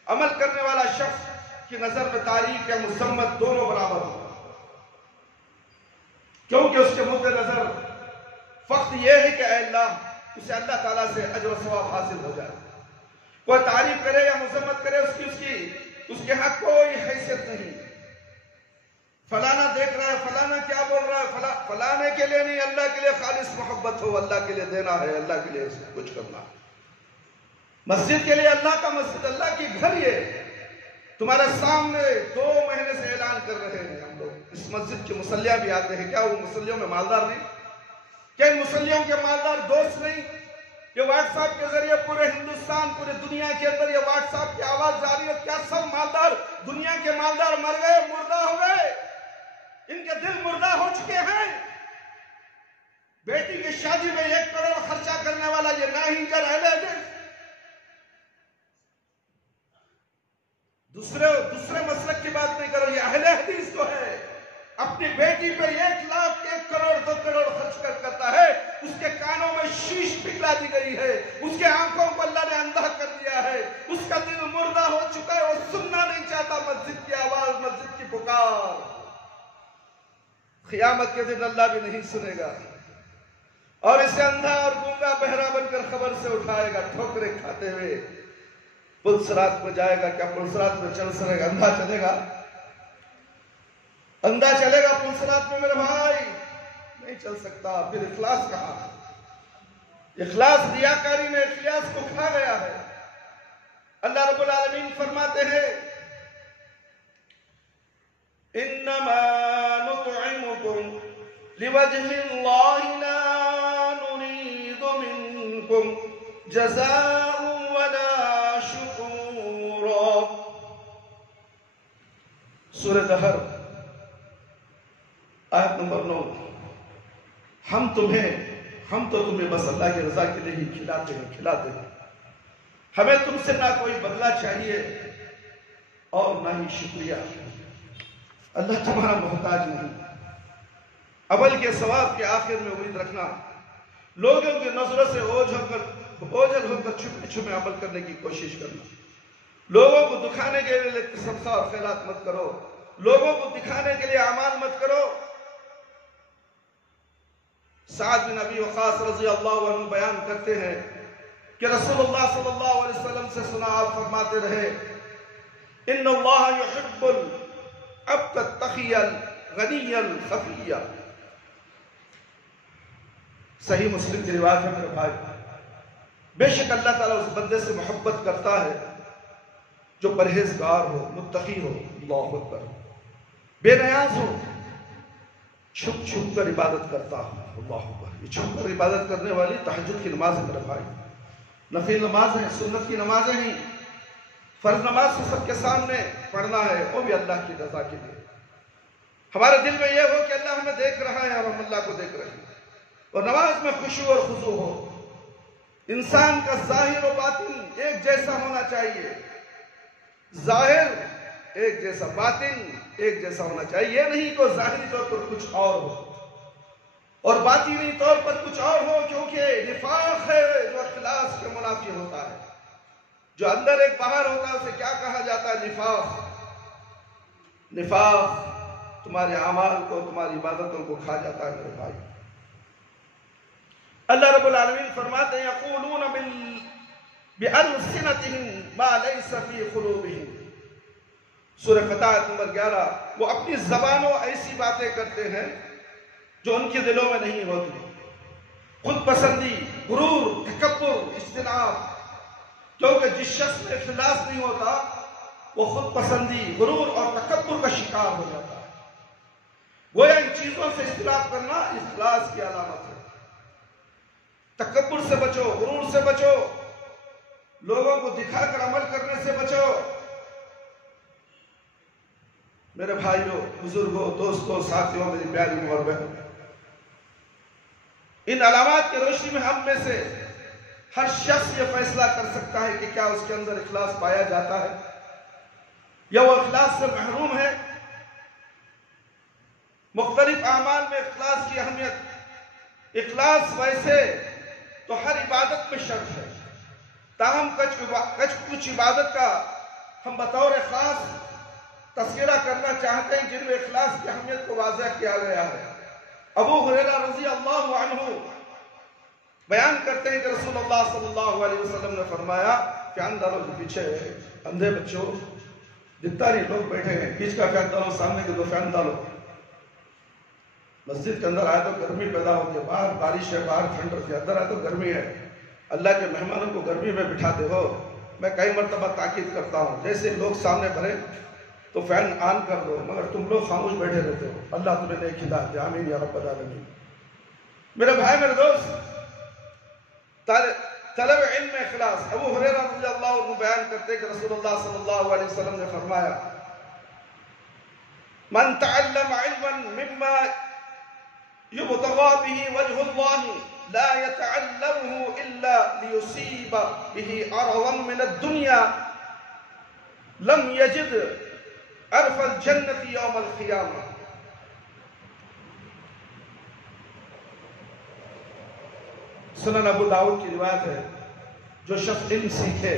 عمل کرنے والا شخص کی نظر میں تعریف یا مذمت دونوں برابر ہو، کیونکہ اس کے مد نظر فقط یہ ہے کہ اے اللہ، اسے اللہ تعالیٰ سے اجر و ثواب حاصل ہو جائے۔ کوئی تعریف کرے یا مذمت کرے، اس کے ہاں کوئی حیثیت نہیں۔ فلانا دیکھ رہا ہے، فلانا کیا بول رہا ہے، فلانے کے لیے نہیں، اللہ کے لیے خالص محبت ہو، اللہ کے لیے دینا ہے، اللہ کے لیے کچھ کرنا ہے۔ مسجد کے لیے اللہ کا مسجد، اللہ کی گھر، یہ تمہارے سامنے 2 مہینے سے اعلان کر رہے ہیں ہم لوگ، اس مسجد کے مصلیہ بھی آتے ہیں، کیا وہ مصلیوں میں مالدار نہیں؟ کیا ان مصلیوں کے مالدار دوست نہیں؟ یہ واٹس ایپ کے ذریعے پورے ہندوستان، پورے دنیا کے اندر یہ واٹس ایپ کی آواز جاری ہے، کیا سب مالدار، دنیا کے مالدار مر گئے، مردہ ہو گئے؟ ان کے دل مردہ ہو چکے ہیں۔ بیٹی کی شادی میں 1 کروڑ خرچہ کرنے والا یہ ناہنجر اہل حدیث، دوسرے مسلک کی بات نہیں کرو، یہ اہل حدیث کو ہے، اپنی بیٹی پہ 1 لاکھ 1 کروڑ 2 کروڑ خرچ کرتا ہے، اس کے کانوں میں شیش پگھلا دی گئی ہے، اس کے آنکھوں کو اللہ نے اندھا کر دیا ہے، اس کا دل مردہ ہو چکا ہے، وہ سننا نہیں چاہتا مسجد کی آواز، مسجد کی پکار۔ قیامت کے دن اللہ بھی نہیں سنے گا، اور اسے اندھا اور گونگا بہرا بن کر خبر سے اٹھائے گا، ٹھوکریں کھاتے ہوئے پلسرات میں جائے گا۔ کیا پلسرات میں چل سکے گا؟ اندھا چلے گا؟ اندھا چلے گا پلسرات میں میرے بھائی؟ نہیں چل سکتا۔ پھر اخلاص کہاں؟ اخلاص ریاکاری میں اخلاص کو کھا گیا ہے۔ اللہ رب العالمین فرماتے ہیں انما نطعمكم لوجه الله لا نريد منكم جزاء ولا شكورا۔ سورہ دہر آیت نمبر 9۔ ہم تو تمہیں بس اللہ کی رضا کے لیے ہی کھلاتے ہیں، ہمیں تم سے نہ کوئی بدلہ چاہیے اور نہ ہی شکریہ۔ اللہ تمہارا محتاج نہیں۔ اول کے ثواب کے آخر میں امید رکھنا، لوگوں کی نظروں سے اوجھل ہو کر چھپے عمل کرنے کی کوشش کرنا، لوگوں کو دکھانے کے لیے صدقہ اور خیرات مت کرو، لوگوں کو دکھانے کے لیے اعمال مت کرو۔ سعد بن ابی وقاص رضی اللہ عنہ بیان کرتے ہیں کہ رسول اللہ صلی اللہ علیہ وسلم سے سنا، آپ فرماتے رہے ان اللہ یحب العبد التقی الغنی الخفی۔ صحیح مسلم کی روایت ہے میرے بھائی، بے شک اللہ تعالیٰ اس بندے سے محبت کرتا ہے جو پرہیزگار ہو، متقی ہو، اللہ اکبر، بے نیاز ہو، چھپ چھپ کر عبادت کرتا ہو، اللہ اکبر۔ یہ چھپ کر عبادت کرنے والی تہجد کی نماز ہے میرے بھائی، نفل نماز ہے، سنت کی نمازیں ہیں، فرض نماز سے سب کے سامنے پڑھنا ہے، وہ بھی اللہ کی رضا کے لیے۔ ہمارے دل میں یہ ہو کہ اللہ ہمیں دیکھ رہا ہے اور ہم اللہ کو دیکھ رہے ہیں، اور نماز میں خشوع اور خضوع ہو۔ انسان کا ظاہر و باطن ایک جیسا ہونا چاہیے، ظاہر ایک جیسا، باطن ایک جیسا ہونا چاہیے۔ یہ نہیں کہ ظاہری طور پر کچھ اور ہو اور باطنی طور پر کچھ اور ہو، کیونکہ نفاق ہے جو اخلاص کے منافی ہوتا ہے۔ جو اندر ایک باہر ہوتا ہے اسے کیا کہا جاتا ہے؟ نفاق۔ نفاق تمہارے اعمال کو، تمہاری عبادتوں کو کھا جاتا ہے میرے بھائی۔ اللہ رب العالمین فرماتے ہیں یقولون بِأَلْسِنَتِهِمْ مَا لَيْسَ فِي قُلُوبِهِمْ۔ سورہ فتح نمبر 11۔ وہ اپنی زبانوں ایسی باتیں کرتے ہیں جو ان کے دلوں میں نہیں ہوتی، خود پسندی، غرور، تکبر، اجتناب۔ کیونکہ جس شخص میں اخلاص نہیں ہوتا وہ خود پسندی، غرور اور تکبر کا شکار ہو جاتا ہے۔ گویا ان چیزوں سے اجتناب کرنا اخلاص کی علامت ہے۔ تکبر سے بچو، غرور سے بچو، لوگوں کو دکھا کر عمل کرنے سے بچو۔ میرے بھائیوں، بزرگوں، دوستوں، ساتھیوں، میری پیاری ماں اور بہنوں، ان علامات کی روشنی میں ہم میں سے ہر شخص یہ فیصلہ کر سکتا ہے کہ کیا اس کے اندر اخلاص پایا جاتا ہے یا وہ اخلاص سے محروم ہے۔ مختلف اعمال میں اخلاص کی اہمیت، اخلاص ویسے تو ہر عبادت میں شرط ہے، تاہم کچھ عبادت کا ہم بطور خاص تذکرہ کرنا چاہتے ہیں جن میں اخلاص کی اہمیت کو واضح کیا گیا ہے۔ ابو ہریرہ رضی اللہ عنہ بیان کرتے ہیں کہ رسول اللہ صلی اللہ علیہ وسلم نے فرمایا فیان ڈالو جو پیچھے اندھے بچوں، جتنا نہیں لوگ بیٹھے ہیں، پیچھے کا فیان ڈالو، سامنے کے دو فیان ڈالو۔ مسجد کے اندر آئے تو گرمی پیدا ہوتی ہے، باہر بارش ہے، باہر ٹھنڈ ہوتی ہے، اندر آئے تو گرمی ہے۔ اللہ کے مہمانوں کو گرمی میں بٹھاتے ہو، میں کئی مرتبہ تاکید کرتا ہوں، جیسے لوگ سامنے بھرے تو فین آن کر دو، مگر تم لوگ خاموش بیٹھے رہتے ہو۔ اللہ تمہیں نیک ہدایت دے، آمین یا رب العالمین۔ میرے بھائی میرے دوست، طلب علم میں اخلاص۔ ابو ہریرہ رضی اللہ عنہ بیان کرتے کہ رسول اللہ صلی اللہ علیہ وسلم نے فرمایا، من تعلم علما مما يبتغى به وجه الله لا يتعلمه إلا ليصيب به عرضا من الدنيا لم يجد عرف الجنة يوم القيامة۔ سنن ابو داؤد کی روایت ہے، جو شخص علم سیکھے،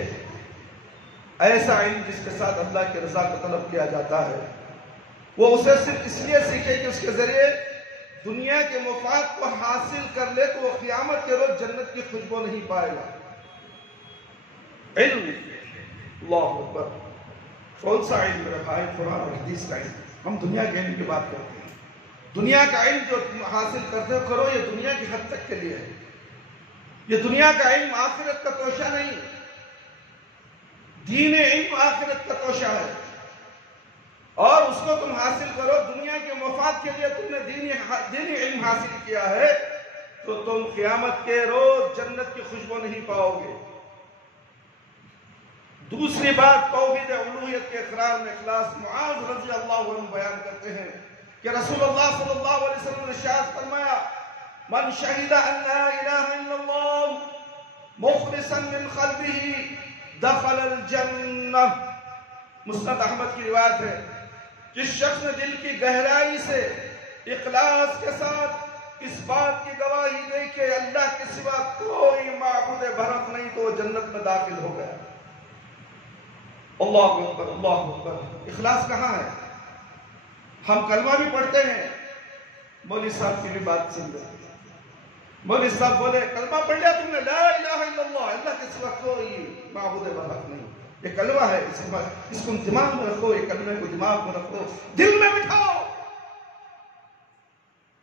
ایسا علم جس کے ساتھ اللہ کی رضا کو طلب کیا جاتا ہے، وہ اسے صرف اس لیے سیکھے کہ اس کے ذریعے دنیا کے مفاد کو حاصل کر لے تو وہ قیامت کے روز جنت کی خوشبو نہیں پائے گا۔ علم، اللہ اکبر، کون سا علم میرے بھائی؟ قرآن اور حدیث کا علم۔ ہم دنیا کے علم کی بات کرتے ہیں، دنیا کا علم جو حاصل کرتے ہو کرو، یہ دنیا کی حد تک کے لیے ہے، یہ دنیا کا علم آخرت کا توشہ نہیں۔ دین علم آخرت کا توشہ ہے، اور اس کو تم حاصل کرو دنیا کے مفاد کے لیے۔ تم نے دینی علم حاصل کیا ہے تو تم قیامت کے روز جنت کی خوشبو نہیں پاؤ گے۔ دوسری بات، توحید الوہیت کے اقرار میں اخلاص۔ معاذ رضی اللہ عنہ بیان کرتے ہیں کہ رسول اللہ صلی اللہ علیہ وسلم نے ارشاد فرمایا، من شہد ان لا الہ الا اللہ مخلصا من قلبہ دخل الجنہ۔ مسند احمد کی روایت ہے، جس شخص نے دل کی گہرائی سے اخلاص کے ساتھ اس بات کی گواہی دی کہ اللہ کے سوا کوئی معبود برحق نہیں، تو وہ جنت میں داخل ہو گیا۔ اللہ اکبر، اللہ اکبر۔ اخلاص کہاں ہے؟ ہم کلمہ بھی پڑھتے ہیں، مولوی صاحب کی بھی بات سن لیں۔ مولوی صاحب بولے کلمہ پڑھ لیا تم نے، لا الہ الا اللہ، اللہ کے سوا کوئی معبود برحق نہیں، یہ کلمہ ہے، اس کو دماغ میں رکھو، یہ کلمہ کو دماغ میں رکھو، دل میں بٹھاؤ۔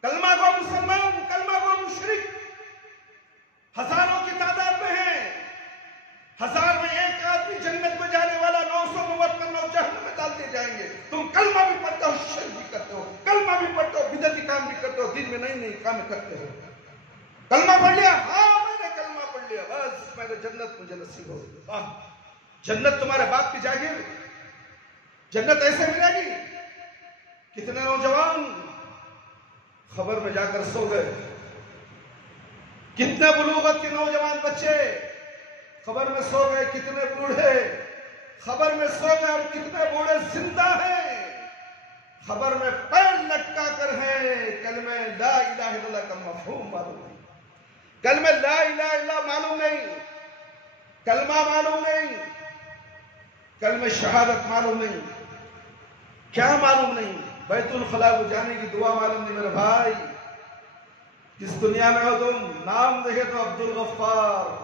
کلمہ کو مسلمان، کلمہ کو مشرک ہزاروں کی تعداد میں ہیں، 1000 میں ایک آدمی جنت میں جانے والا، 999 جہنم میں ڈال دیے جائیں گے۔ تم کلمہ بھی پڑھتے ہو، شرک بھی کرتے ہو، کلمہ بھی پڑھتے ہو، بدعتی کام بھی کرتے ہو، دین میں نئی نئی کام کرتے ہو۔ کلمہ پڑھ لیا، ہاں میں نے کلمہ پڑھ لیا، بس میں نے جنت مجھے نصیب ہو گئی۔ جنت تمہارے باپ کی جاگیر، جنت ایسے ملے گی۔ کتنے نوجوان خبر میں جا کر سو گئے، کتنے بلوغت کے نوجوان بچے خبر میں سو گئے، کتنے بوڑھے خبر میں سو گئے، اور کتنے بوڑھے زندہ ہیں خبر میں پیر لٹکا کر ہیں۔ کلمہ لا الہ الا اللہ کا مفہوم معلوم نہیں، کلمہ لا الہ الا اللہ معلوم نہیں، کلمہ معلوم نہیں، کلمہ شہادت معلوم نہیں، کیا معلوم نہیں؟ بیت الخلاء کو جانے کی دعا معلوم نہیں۔ میرے بھائی، جس دنیا میں ہو تم، نام دیکھے تو عبد الغفار،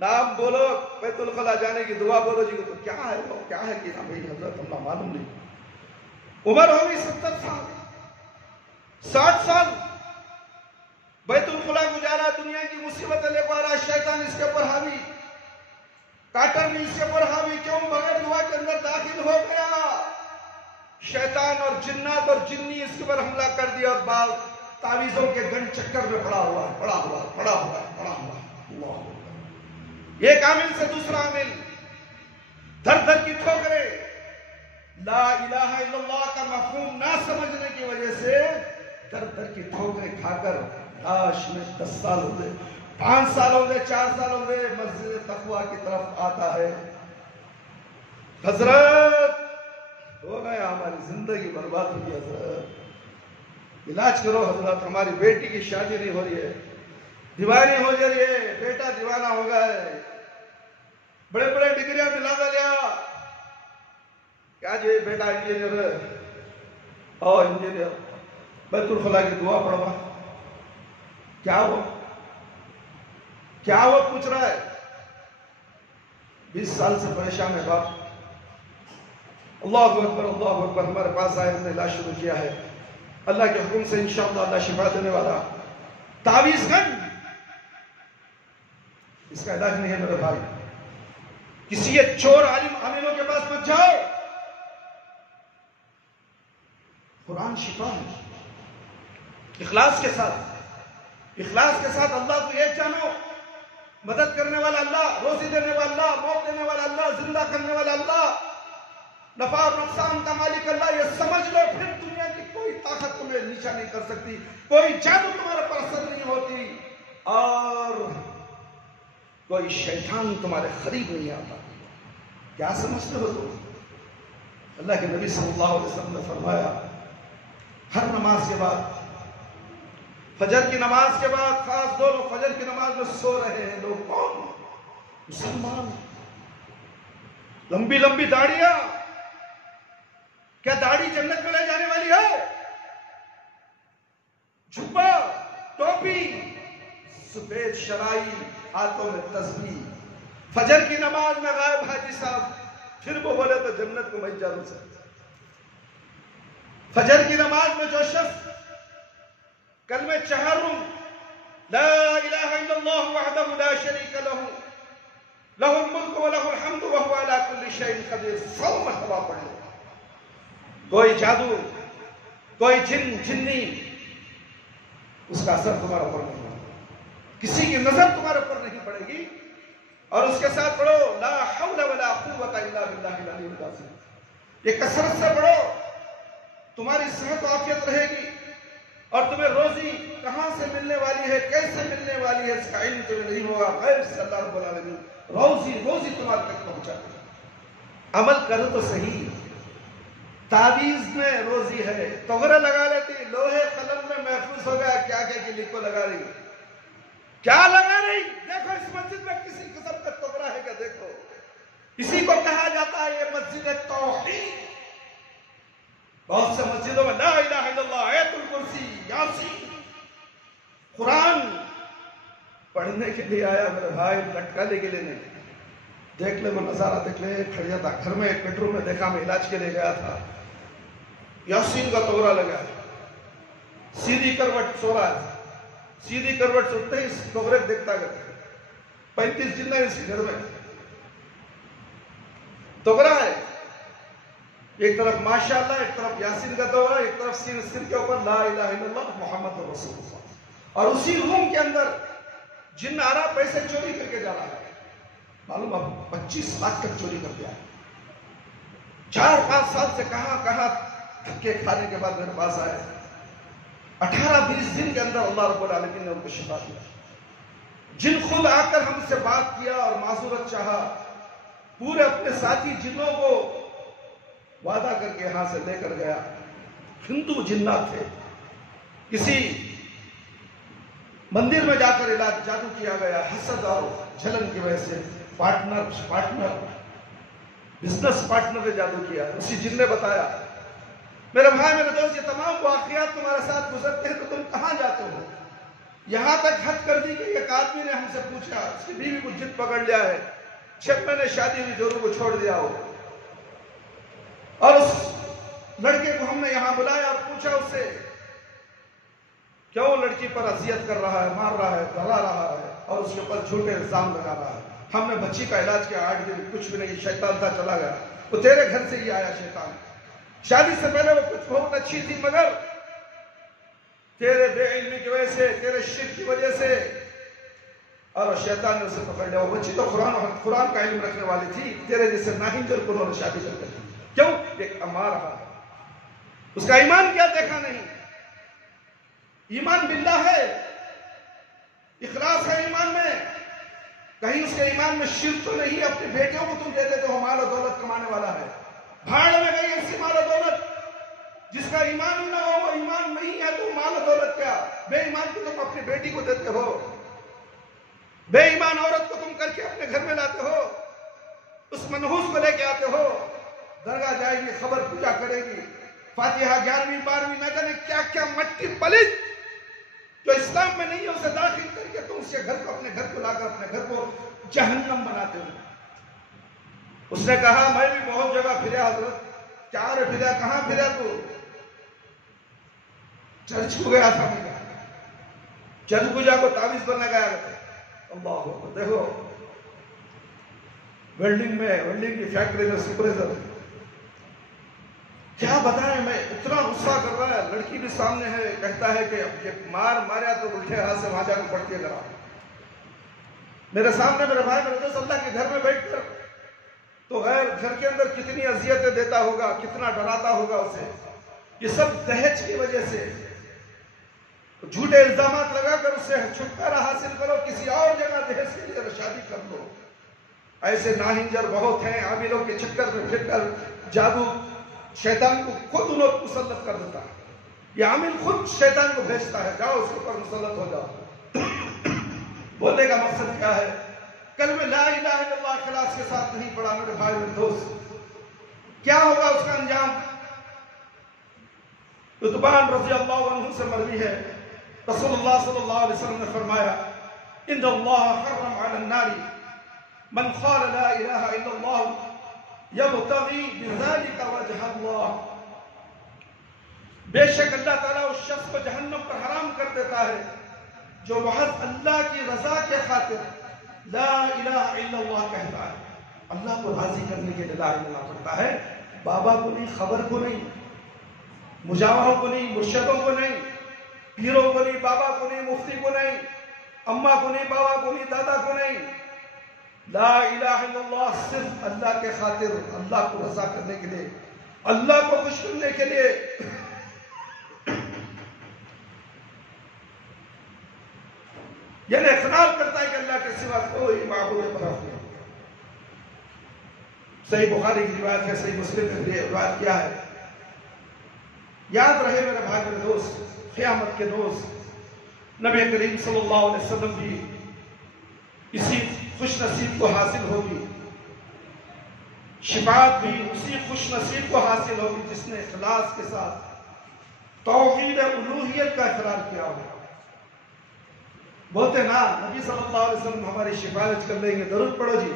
نام بولو، بیت الخلاء جانے کی دعا بولو جی، تو کیا ہے وہ، کیا ہے کہ بھائی حضرت اللہ معلوم نہیں۔ عمر ہوگی 70 سال، 60 سال، بیت الخلاء کو جا رہا، دنیا کی مصیبتیں لے کو آ رہا، شیطان اس کے اوپر حاوی، کاٹر بھی اس کے اوپر حاوی، کیوں؟ بغیر دعا کے اندر داخل ہو گیا، شیطان اور جنات اور جنی اس کے اوپر حملہ کر دیا، اور بعض تعویذوں کے گن چکر میں پڑا ہوا ہے، پڑا ہوا ہے، پڑا ہوا ہے، پڑا ہوا ہے۔ اللہ، ایک عامل سے دوسرا عامل، دھر دھر کی ٹھوکریں، لا الہ الا اللہ کا مفہوم نہ سمجھنے کی وجہ سے در در کی ٹھوکریں کھا کر لاش میں 10 سال ہو گئے، 5 سال ہو گئے، 4 سال ہو گئے، مسجد تقویٰ کی طرف آتا ہے، حضرت ہو گیا، ہماری زندگی برباد ہوئی، حضرت علاج کرو، حضرت ہماری بیٹی کی شادی نہیں ہو رہی ہے، دیوانی ہو جا رہی ہے، بیٹا دیوانہ ہو گیا ہے، بڑے بڑے ڈگریاں دلا لیا، کیا جی بیٹا انجینئر ہے، اور انجینئر، بیت الخلاء کی دعا پڑھوا، کیا وہ پوچھ رہا ہے؟ 20 سال سے پریشان ہے باپ، اللہ اکبر، اللہ اکبر، ہمارے پاس آئے، ہم نے علاج شروع کیا ہے، اللہ کے حکم سے انشاءاللہ اللہ شفا دینے والا، تعویذ گن، اس کا علاج نہیں ہے میرے بھائی۔ کسی چور عالموں کے پاس مت جاؤ، قرآن شفا ہے. اخلاص کے ساتھ اللہ کو یہ جانو، مدد کرنے والا اللہ، روزی دینے والا اللہ، موت دینے والا اللہ، زندہ کرنے والا اللہ، نفع اور نقصان کا مالک اللہ، یہ سمجھ لو. پھر دنیا کی کوئی طاقت تمہیں نیچا نہیں کر سکتی، کوئی جادو تمہارے پر اثر نہیں ہوتی، اور کوئی شیطان تمہارے قریب نہیں آتا. کیا سمجھتے ہو تم؟ اللہ کے نبی صلی اللہ علیہ وسلم نے فرمایا، ہر نماز کے بعد، فجر کی نماز کے بعد، خاص دو لوگ فجر کی نماز میں سو رہے ہیں. لوگ کون؟ مسلمان. لمبی لمبی داڑیاں، کیا داڑھی جنت میں لے جانے والی ہے؟ جھبا، ٹوپی، سفید شرائی، ہاتھوں میں تسبیح، فجر کی نماز میں غائب حاجی صاحب. پھر وہ بولے تو جنت کو میں جانوں سکتا. فجر کی نماز میں جو شخص کلمہ چہارم لا الہ الا اللہ وحدہ لا شریک لہ لہ الملک ولہ الحمد وہو علی کل شیء قدیر 100 مرتبہ پڑھے، کوئی جادو، کوئی جنی اس کا اثر تمہارے اوپر نہیں ہوگا، کسی کی نظر تمہارے اوپر نہیں پڑے گی. اور اس کے ساتھ پڑھو لا حول ولا قوت الا باللہ العلی العظیم. یہ کثرت سے پڑھو، تمہاری صحت و عافیت رہے گی، اور تمہیں روزی کہاں سے ملنے والی ہے، کیسے ملنے والی ہے، اس کا علم تمہیں نہیں ہوگا. غیر سے اللہ رب العالمین روزی تمہارے تک پہنچا دے. عمل کرو تو صحیح. تعویذ میں روزی ہے، توغرہ لگا لیتی، لوہے قلم میں محفوظ ہو گیا، کیا کہ لکھو لگا رہی، کیا لگا رہی؟ دیکھو اس مسجد میں کسی قسم کا توغرہ ہے کیا؟ دیکھو، اسی کو کہا جاتا ہے یہ مسجد توحید. بہت سے مسجدوں میں لا الہ الا اللہ، آیت الکرسی، یاسین، قرآن پڑھنے کے لیے آیا میرے بھائی، لٹکانے کے لیے نہیں. دیکھ لے وہ نظارہ، دیکھ لے. کھڑیا تھا گھر میں، ایک بیڈ روم میں دیکھا، میں علاج کے لیے گیا تھا، یاسین کا توغرہ لگا، سیدھی کروٹ سو رہا ہے، سیدھی کروٹ سوتے ہی اس توغرے دیکھتا گیا. 35 جنہ اس کے گھر میں توغرہ ہے. ایک طرف ماشاءاللہ، ایک طرف یاسین کا توغرہ، ایک طرف سر کے اوپر لا الہ الا اللہ محمد رسول اللہ. اور اسی روم کے اندر جن آ رہا، پیسے چوری کر کے جا رہا ہے. معلوم اب 25 لاکھ تک چوری کر دیا. 4-5 سال سے کہاں دھکے کھانے کے بعد میرے پاس آئے. 18-20 دن کے اندر اللہ رب العالمین نے ان کو شفا دیا. جن خود آ کر ہم سے بات کیا اور معذورت چاہا، پورے اپنے ساتھی جنوں کو وعدہ کر کے یہاں سے لے کر گیا. ہندو جنات تھے، کسی مندر میں جا کر علاج جادو کیا گیا، حسد اور جھلن کی وجہ سے. پارٹنر بزنس پارٹنر نے جادو کیا. اسی جن نے بتایا. میرے بھائی، میرے دوست، یہ تمام واقعات تمہارے ساتھ گزرتے ہیں تو تم کہاں جاتے ہو؟ یہاں تک حد کر دی کہ ایک آدمی نے ہم سے پوچھا، اس کی بیوی کو ضد پکڑ لیا ہے، جب میں نے شادی ہوئی دونوں کو چھوڑ دیا ہو. اور اس لڑکے کو ہم نے یہاں بلایا اور پوچھا اس سے، کیوں لڑکی پر اذیت کر رہا ہے، مار رہا ہے، ڈرا رہا ہے، اور اس کے اوپر جھوٹے الزام لگا رہا ہے. ہم نے بچی کا علاج کیا، 8 دن کچھ بھی نہیں، شیطان تھا چلا گیا. وہ تیرے گھر سے ہی آیا شیطان. شادی سے پہلے وہ کچھ بہت اچھی تھی، مگر تیرے بے علمی کی وجہ سے، تیرے شرک کی وجہ سے، اور شیطان نے اسے پکڑ لیا. وہ بچی تو قرآن کا علم رکھنے والی تھی، تیرے جیسے ناہنجر کو انہوں نے شادی کر دی. کیوں؟ ایک اما رہا. اس کا ایمان کیا دیکھا نہیں. ایمان باللہ ہے، اخلاص ہے ایمان میں. کہیں اس کے ایمان میں شرک تو نہیں. اپنے بیٹیوں کو تم دے دیتے ہو، مال و دولت کمانے والا ہے. بھاڑ میں گئی ایسی مال و دولت جس کا ایمان ہی نہ ہو. وہ ایمان نہیں ہے تو مال و دولت کیا؟ بے ایمان کو تم اپنی بیٹی کو دیتے ہو، بے ایمان عورت کو تم کر کے اپنے گھر میں لاتے ہو، اس منحوس کو لے کے آتے ہو. درگاہ جائے گی، خبر پوجا کرے گی، فاتحہ 11ویں 12ویں نہ جانے کیا کیا مٹی پلٹ جو اسلام میں نہیں ہے اسے داخل کر کے تم اس کے گھر کو، اپنے گھر کو لا کر اپنے گھر کو جہنم بناتے ہو. اس نے کہا میں بھی بہت جگہ پھریا حضرت. کیا رے پھریا؟ کہاں پھریا تو؟ چرچ کو گیا تھا. میں چرچ پوجا کو تعویذ بننے گیا تھا. اللہ اکبر. دیکھو ویلڈنگ کی فیکٹری میں سپرائزر کیا بتائیں، میں اتنا غصہ کر رہا ہے، لڑکی بھی سامنے ہے، کہتا ہے کہ ماریا تو الٹے ہاتھ سے وہاں جا کے پڑھ کے کرا. میرے سامنے میرے بھائی میرے دوست اللہ کے گھر میں بیٹھ کر تو غیر گھر کے اندر کتنی اذیتیں دیتا ہوگا، کتنا ڈراتا ہوگا اسے. یہ سب دہیج کی وجہ سے. جھوٹے الزامات لگا کر اسے چھٹکارا حاصل کرو، کسی اور جگہ دہیج کے لیے شادی کر لو. ایسے ناہنجر بہت ہیں، عاملوں کے چکر میں پھر کر جادو شیطان کو خود انہوں مسلط کر دیتا ہے. یہ عامل خود شیطان کو بھیجتا ہے، جاؤ اس کے اوپر مسلط ہو جاؤ. بولنے کا مقصد کیا ہے؟ کلمہ لا الہ الا اللہ اخلاص کے ساتھ نہیں پڑھا میرے بھائی میرے دوست، کیا ہوگا اس کا انجام؟ عتبان رضی اللہ عنہ سے مروی ہے، رسول اللہ صلی اللہ علیہ وسلم نے فرمایا ان اللہ حرم علی النار من قال لا الہ الا اللہ یبتغی بذلک وجہ اللہ. بے شک اللہ تعالیٰ اس شخص کو جہنم پر حرام کر دیتا ہے جو محض اللہ کی رضا کے خاطر لا الہ الا اللہ کہتا ہے. اللہ کو راضی کرنے کے لیے لا الہ الا اللہ پڑھتا ہے، بابا کو نہیں، خبر کو نہیں، مجاوروں کو نہیں، مرشدوں کو نہیں، پیروں کو نہیں، بابا کو نہیں، مفتی کو نہیں، اماں کو نہیں، بابا کو نہیں، دادا کو نہیں. لا الہ الا اللہ صرف اللہ کے خاطر، اللہ کو رضا کرنے کے لیے، اللہ کو خوش کرنے کے لیے. یعنی اقرار کرتا ہے کہ اللہ کے سوا کوئی معبود برحق نہیں. صحیح بخاری کی روایت ہے، صحیح مسلم نے روایت کیا ہے. یاد رہے میرے بھائی میرے دوست، قیامت کے روز نبی کریم صلی اللہ علیہ وسلم بھی اسی خوش نصیب کو حاصل ہوگی، شفاعت بھی اسی خوش نصیب کو حاصل ہوگی جس نے اخلاص کے ساتھ توحید الوہیت کا اقرار کیا ہوگا. بولتے نا نبی صلی اللہ علیہ وسلم ہماری شفاعت کر لیں گے، درود پڑھو جی.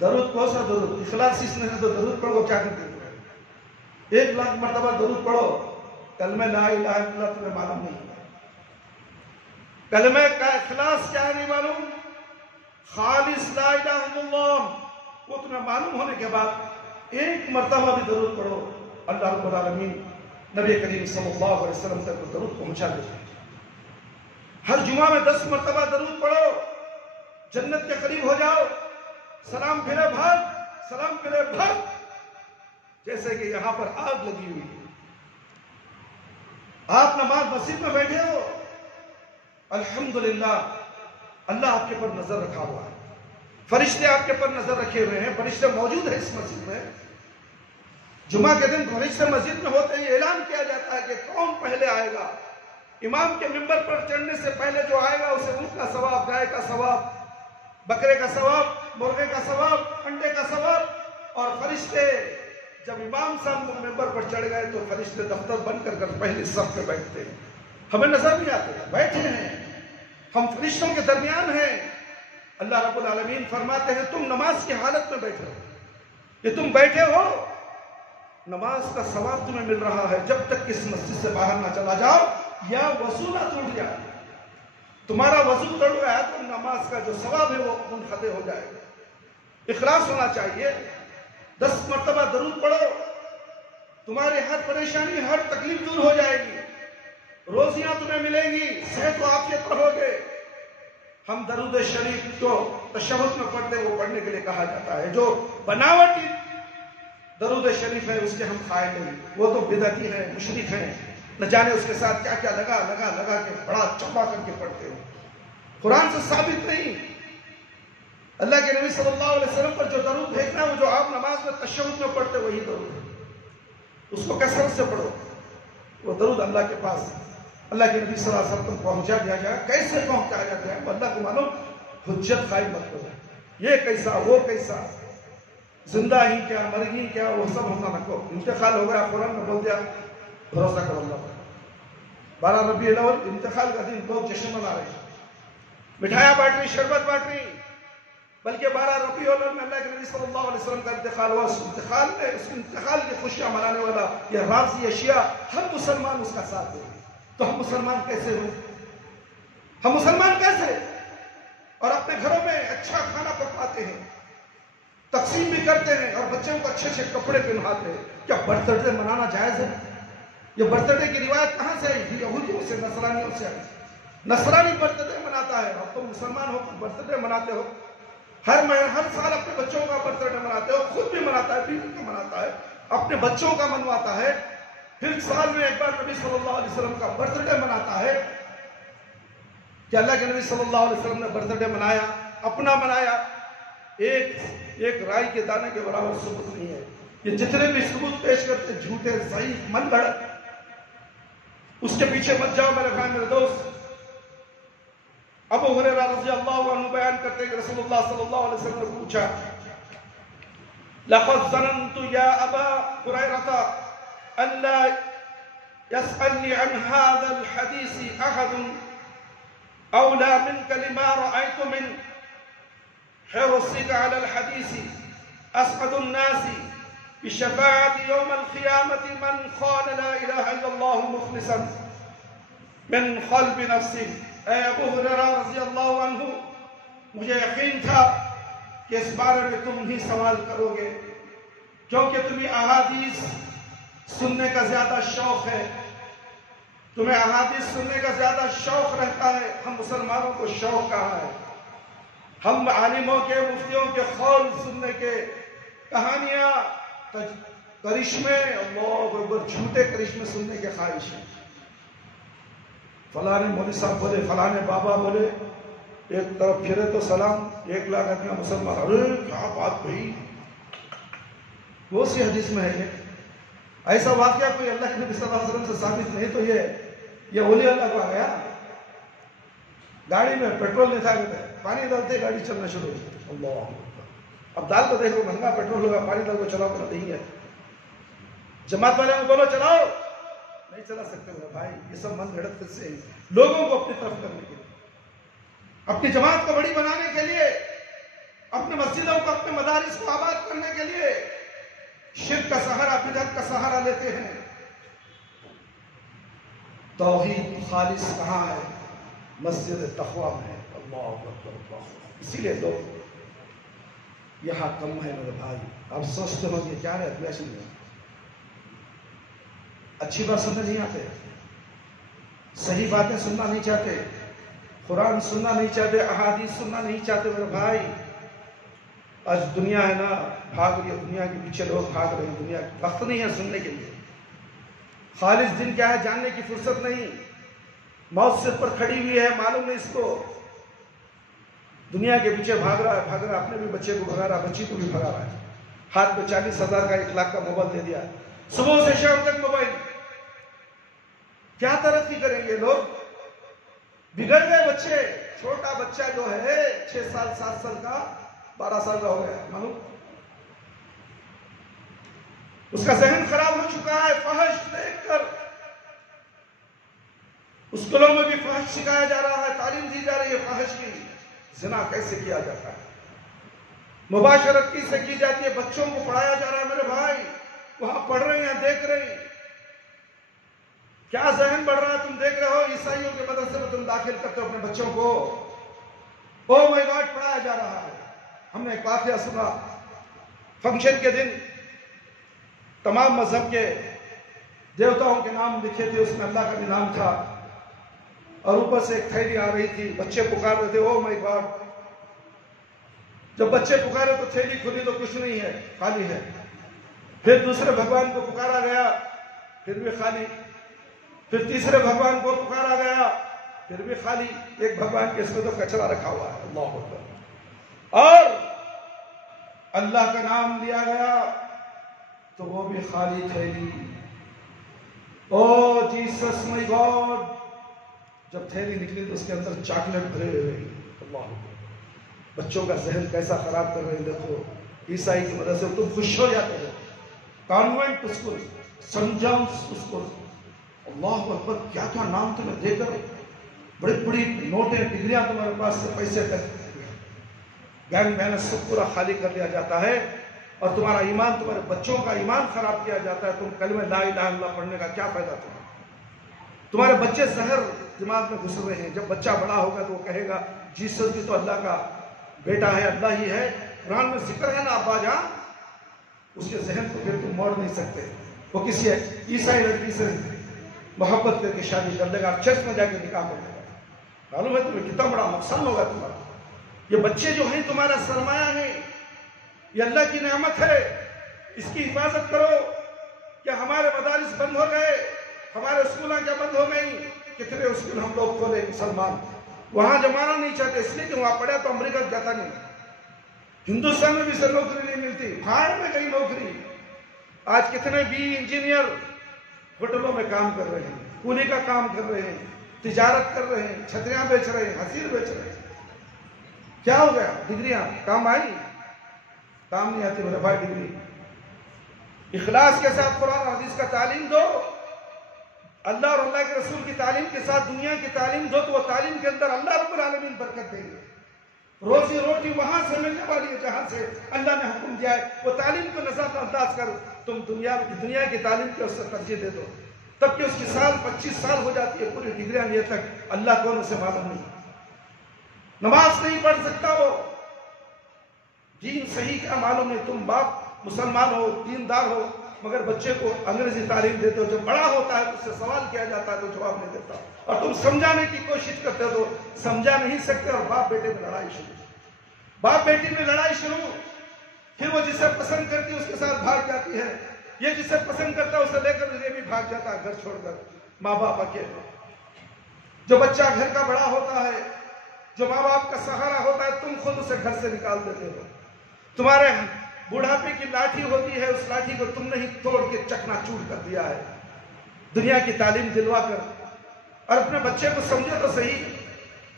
درود کون سا درود؟ اخلاص اس نے تو درود پڑھو کیا کرتے ہیں؟ 1,00,000 مرتبہ درود پڑھو، کلمہ لا الہ الا اللہ تمہیں معلوم نہیں. کلمہ کا اخلاص کیا نہیں معلوم، خالص لا الہ الا اللہ وہ تمہیں معلوم ہونے کے بعد 1 مرتبہ بھی درود پڑھو، اللہ رب العالمین نبی کریم صلی اللہ علیہ وسلم تک درود پہنچا دیتے ہیں. ہر جمعہ میں 10 مرتبہ درود پڑھو، جنت کے قریب ہو جاؤ. سلام پھرے بھاگ، سلام پھرے بھاگ، جیسے کہ یہاں پر آگ لگی ہوئی ہے. آپ نماز مسجد میں بیٹھے ہو، الحمدللہ اللہ آپ کے پر نظر رکھا ہوا ہے، فرشتے آپ کے پر نظر رکھے ہوئے ہیں، فرشتے موجود ہیں اس مسجد میں. جمعہ کے دن فرشتے مسجد میں ہوتے ہیں، اعلان کیا جاتا ہے کہ کون پہلے آئے گا. امام کے منبر پر چڑھنے سے پہلے جو آئے گا اسے اونٹ کا ثواب، گائے کا ثواب، بکرے کا ثواب، مرغے کا ثواب، انڈے کا ثواب. اور فرشتے جب امام صاحب منبر پر چڑھ گئے تو فرشتے دفتر بند کر پہلے صف پہ بیٹھتے ہیں. ہمیں نظر نہیں آتے، بیٹھے ہیں، ہم فرشتوں کے درمیان ہیں. اللہ رب العالمین فرماتے ہیں تم نماز کی حالت میں بیٹھے ہو، یہ تم بیٹھے ہو، نماز کا ثواب تمہیں مل رہا ہے جب تک کہ اس مسجد سے باہر نہ چلا جاؤ یا وضو نہ ٹوٹ جائے. تمہارا وضو ٹوٹ گیا تو نماز کا جو ثواب ہے وہ منقطع ہو جائے گا. اخلاص ہونا چاہیے. 10 مرتبہ درود پڑھو، تمہاری ہر پریشانی، ہر تکلیف دور ہو جائے گی، روزیاں تمہیں ملیں گی، صحت و عافیت رہو گے. ہم درود شریف جو تشہد میں پڑھتے ہیں وہ پڑھنے کے لیے کہا جاتا ہے. جو بناوٹی درود شریف ہے اس کے ہم قائل نہیں، وہ تو بدعتی ہیں، مشرک ہیں، نہ جانے اس کے ساتھ کیا کیا لگا کے بڑا چمبا کر کے پڑھتے ہو. قرآن سے ثابت نہیں. اللہ کے نبی صلی اللہ علیہ وسلم پر جو درود بھیجنا ہے وہ جو آپ نماز میں تشہد میں پڑھتے وہی درود ہے، اس کو کثرت سے پڑھو. وہ درود اللہ کے پاس اللہ کے نبی صلی اللہ علیہ وسلم پہنچا دیا جائے. کیسے پہنچایا جاتا ہے اللہ کو معلوم. حجت قائم مت کرو، یہ کیسا وہ کیسا، زندہ ہی کیا مر ہی کیا، وہ سب ہونا نہ کرو. انتقال ہو گیا قرآن میں بول دیا، بھروسہ کرو اللہ پر. 12 ربیع الاول انتقال کا دن لوگ جشن منا رہے ہیں، مٹھائیاں بانٹ رہی، شربت بانٹ رہی. بلکہ 12 ربیع الاول میں اللہ کے نبی صلی اللہ علیہ وسلم کا انتقال ہوا. اس انتقال کی خوشیاں منانے والا یہ رافضی اشیاء ہر مسلمان اس کا ساتھ دے. تو ہم مسلمان کیسے ہوں؟ ہم مسلمان کیسے اور اپنے گھروں میں اچھا کھانا پکاتے ہیں، تقسیم بھی کرتے ہیں اور بچوں کو اچھے اچھے کپڑے پہناتے ہیں۔ کیا برتھ ڈے منانا جائز ہے؟ یہ برتھ ڈے کی روایت کہاں سے آئی؟ یہودیوں سے، نصرانیوں سے آئی۔ نصرانی برتھ ڈے مناتا ہے، اب تم مسلمان ہو کر برتھ ڈے مناتے ہو، ہر سال اپنے بچوں کا برتھ ڈے مناتے ہو، خود بھی مناتا ہے، بیوی کا مناتا ہے، اپنے بچوں کا منواتا ہے، پھر سال میں ایک بار نبی صلی اللہ علیہ وسلم کا برتھ ڈے مناتا ہے۔ کہ اللہ کے نبی صلی اللہ علیہ وسلم نے برتھ ڈے منایا، اپنا منایا، ایک رائی کے دانے کے برابر ثبوت نہیں ہے۔ یہ جتنے بھی ثبوت پیش کرتے جھوٹے، ضعیف، من گھڑت، اس کے پیچھے مت جاؤ میرے بھائی، میرے دوست۔ ابو ہریرہ رضی اللہ عنہ بیان کرتے کہ رسول اللہ صلی اللہ علیہ وسلم نے پوچھا، لقد ظننت یا ابا ہریرہ الا يسألني عن هذا الحديث احد اولى منك لما رأيت من حرصك على الحديث اسعد الناس بشفاعة يوم القيامة من قال لا اله الا الله مخلصا من قلب نفسه۔ اے ابو ہریرہ رضی اللہ عنہ، مجھے یقین تھا کہ اس بارے میں تم ہی سوال کرو گے، کیونکہ تمہیں احادیث سننے کا زیادہ شوق ہے، تمہیں احادیث سننے کا زیادہ شوق رہتا ہے۔ ہم مسلمانوں کو شوق کہاں ہے؟ ہم عالموں کے، مفتیوں کے قول سننے کے، کہانیاں، کرشمے، اللہ اکبر، جھوٹے کرشمے سننے کے خواہش ہیں۔ فلانے مولوی صاحب بولے، فلانے بابا بولے، ایک طرف پھرے تو سلام، 1 لاکھ آدمی مسلمان، ارے کیا بات بھئی، وہ سی حدیث میں ہے یہ؟ ایسا واقعہ کوئی اللہ کے نبی صلی اللہ علیہ وسلم سے ثابت نہیں، تو یہ اولیاء اللہ کو آ گیا۔ گاڑی میں پیٹرول نہیں تھا، پانی ڈالتے گاڑی چلنا شروع ہوئی، اللہ۔ اب ڈال تو دیکھو، مہنگا پیٹرول ہوگا، پانی ڈال کو چلاؤ کرنا نہیں ہے۔ جماعت والے کو بولو چلاؤ، نہیں چلا سکتے میرے بھائی، یہ سب من گھڑت سے لوگوں کو اپنی طرف کرنے کے لیے، اپنی جماعت کو بڑی بنانے کے لیے، اپنے مسجدوں کو، اپنے مدارس کو آباد کرنے کے لیے شرک کا سہارا، بدعت کا سہارا لیتے ہیں۔ توحید خالص کہاں ہے؟ مسجد تقویٰ میں ہے۔ اللہ اکبر۔ اسی لیے لوگ یہاں کم ہے میرے بھائی۔ آپ سوچتے ہو کہ کیا ہے ایسی نہیں، اچھی بات سننے نہیں آتے، صحیح باتیں سننا نہیں چاہتے، قرآن سننا نہیں چاہتے، احادیث سننا نہیں چاہتے میرے بھائی۔ آج دنیا ہے نا، بھاگ رہی ہے، دنیا کے پیچھے لوگ بھاگ رہے ہیں، دنیا وقت نہیں ہے سننے کے لیے، خالص دن کیا ہے جاننے کی فرصت نہیں، موت سر پر کھڑی ہوئی ہے، معلوم نہیں اس کو، دنیا کے پیچھے بھاگ رہا ہے، اپنے بھی بچے کو بھگا رہا ہے، بچی کو بھی بھگا رہا ہے، ہاتھ میں 40,000 کا 1 لاکھ کا موبائل دے دیا، صبح سے شام تک موبائل۔ کیا ترقی کریں گے لوگ؟ بگڑ گئے بچے، چھوٹا بچہ جو ہے 6 سال 7 سال کا، 12 سال کا ہو گیا، معلوم اس کا ذہن خراب ہو چکا ہے فحش دیکھ کر۔ اسکولوں میں بھی فحش سکھایا جا رہا ہے، تعلیم دی جا رہی ہے فحش کی، زنا کیسے کیا جاتا ہے، مباشرت کیسے کی جاتی ہے، بچوں کو پڑھایا جا رہا ہے میرے بھائی، وہاں پڑھ رہے ہیں، دیکھ رہے ہیں، کیا ذہن بڑھ رہا ہے، تم دیکھ رہے ہو، عیسائیوں کے مدرسے میں تم داخل کرتے ہو اپنے بچوں کو، او مائی گاڈ پڑھایا جا رہا ہے۔ ہم نے ایک واقعہ سنا، فنکشن کے دن تمام مذہب کے دیوتاؤں کے نام لکھے تھے، اس میں اللہ کا بھی نام تھا، اور اوپر سے ایک تھیلی آ رہی تھی، بچے پکار رہے تھے، او مائی گاڈ۔ جب بچے پکارے تو تھیلی کھلی تو کچھ نہیں ہے، خالی ہے، پھر دوسرے بھگوان کو پکارا گیا، پھر بھی خالی، پھر تیسرے بھگوان کو پکارا گیا، پھر بھی خالی، ایک بھگوان کے اس میں تو کچرا رکھا ہوا ہے، اللہ اکبر، اور اللہ کا نام لیا گیا تو وہ بھی خالی تھیلی، او جیسس مائی گاڈ۔ جب تھیلی نکلی تو اس کے اندر چاکلیٹ بھرے ہوئے، اللہ اکبر۔ بچوں کا ذہن کیسا خراب کر رہے ہیں دیکھو، عیسائی کی مدد سے تم خوش ہو جاتے ہو، کانوینٹ اسکول، سنٹ جانس اسکول، اللہ اکبر، کیا کیا نام تمہیں دے کر بڑی بڑی نوٹیں، ڈگریاں تمہارے پاس سے پیسے تک، گینگ بیلنس سب پورا خالی کر لیا جاتا ہے، اور تمہارا ایمان، تمہارے بچوں کا ایمان خراب کیا جاتا ہے۔ تم کلمہ لا الہ الا اللہ پڑھنے کا کیا فائدہ تمہارے بچے زہر دماغ میں گھس رہے ہیں، جب بچہ بڑا ہوگا تو وہ کہے گا جیسس بھی تو اللہ کا بیٹا ہے، اللہ ہی ہے، قرآن میں ذکر ہے نا ابا جان، اس کے ذہن کو پھر تم موڑ نہیں سکتے. وہ کسی عیسائی لڑکی سے محبت کر کے شادی کر لے گا، چرچ میں جا کے نکاح کر لے گا. معلوم ہے تمہیں کتنا بڑا نقصان ہوگا تمہارا. یہ بچے جو ہیں تمہارا سرمایہ ہیں، یہ اللہ کی نعمت ہے، اس کی حفاظت کرو. کیا ہمارے مدارس بند ہو گئے؟ ہمارے اسکولیں کیا بند ہو گئی؟ کتنے اسکول ہم لوگ کھولے مسلمان، وہاں جمانا نہیں چاہتے اس لیے کہ وہاں پڑھا تو امریکہ جاتا نہیں. ہندوستان میں بھی سے نوکری نہیں ملتی، باہر میں کہیں نوکری. آج کتنے بھی انجینئر ہوٹلوں میں کام کر رہے ہیں، کولی کا کام کر رہے ہیں، تجارت کر رہے ہیں، چھتریاں بیچ رہے ہیں، حصیر بیچ رہے ہیں. کیا ہو گیا؟ ڈگریاں کام آئی؟ کام نہیں آتی میرے بھائی ڈگری. اخلاص کے ساتھ قرآن اور حدیث کا تعلیم دو، اللہ اور اللہ کے رسول کی تعلیم کے ساتھ دنیا کی تعلیم دو، تو وہ تعلیم کے اندر اللہ رب العالمین برکت دیں گے. روزی روٹی وہاں سے ملنے والی ہے جہاں سے اللہ نے حکم دیا ہے. وہ تعلیم کو نظر انداز کر تم دنیا کی تعلیم کے اس سے ترجیح دے دو، تب کہ اس کی سال 25 سال ہو جاتی ہے، پوری ڈگریاں لیے تک اللہ کون اسے معلوم نہیں. نماز نہیں پڑھ سکتا وہ، دین صحیح کیا معلوم نہیں. تم باپ مسلمان ہو، دیندار ہو، مگر بچے کو انگریزی تعلیم دیتے ہو. جب بڑا ہوتا ہے تو اس سے سوال کیا جاتا ہے تو جواب نہیں دیتا، اور تم سمجھانے کی کوشش کرتے ہو سمجھا نہیں سکتے، اور باپ بیٹے میں لڑائی شروع. باپ بیٹی میں لڑائی شروع. پھر وہ جسے پسند کرتی ہے اس کے ساتھ بھاگ جاتی ہے، یہ جسے پسند کرتا ہے اسے لے کر یہ بھی بھاگ جاتا ہے گھر چھوڑ کر. ماں باپ اکیلے. جو بچہ گھر کا بڑا ہوتا ہے، جو ماں باپ کا سہارا ہوتا ہے، تم خود اسے گھر سے نکال دیتے ہو. تمہارے بڑھاپے کی لاٹھی ہوتی ہے، اس لاٹھی کو تم نے ہی توڑ کے چکنا چور کر دیا ہے. دنیا کی تعلیم دلوا کر. اور اپنے بچے کو سمجھے تو صحیح،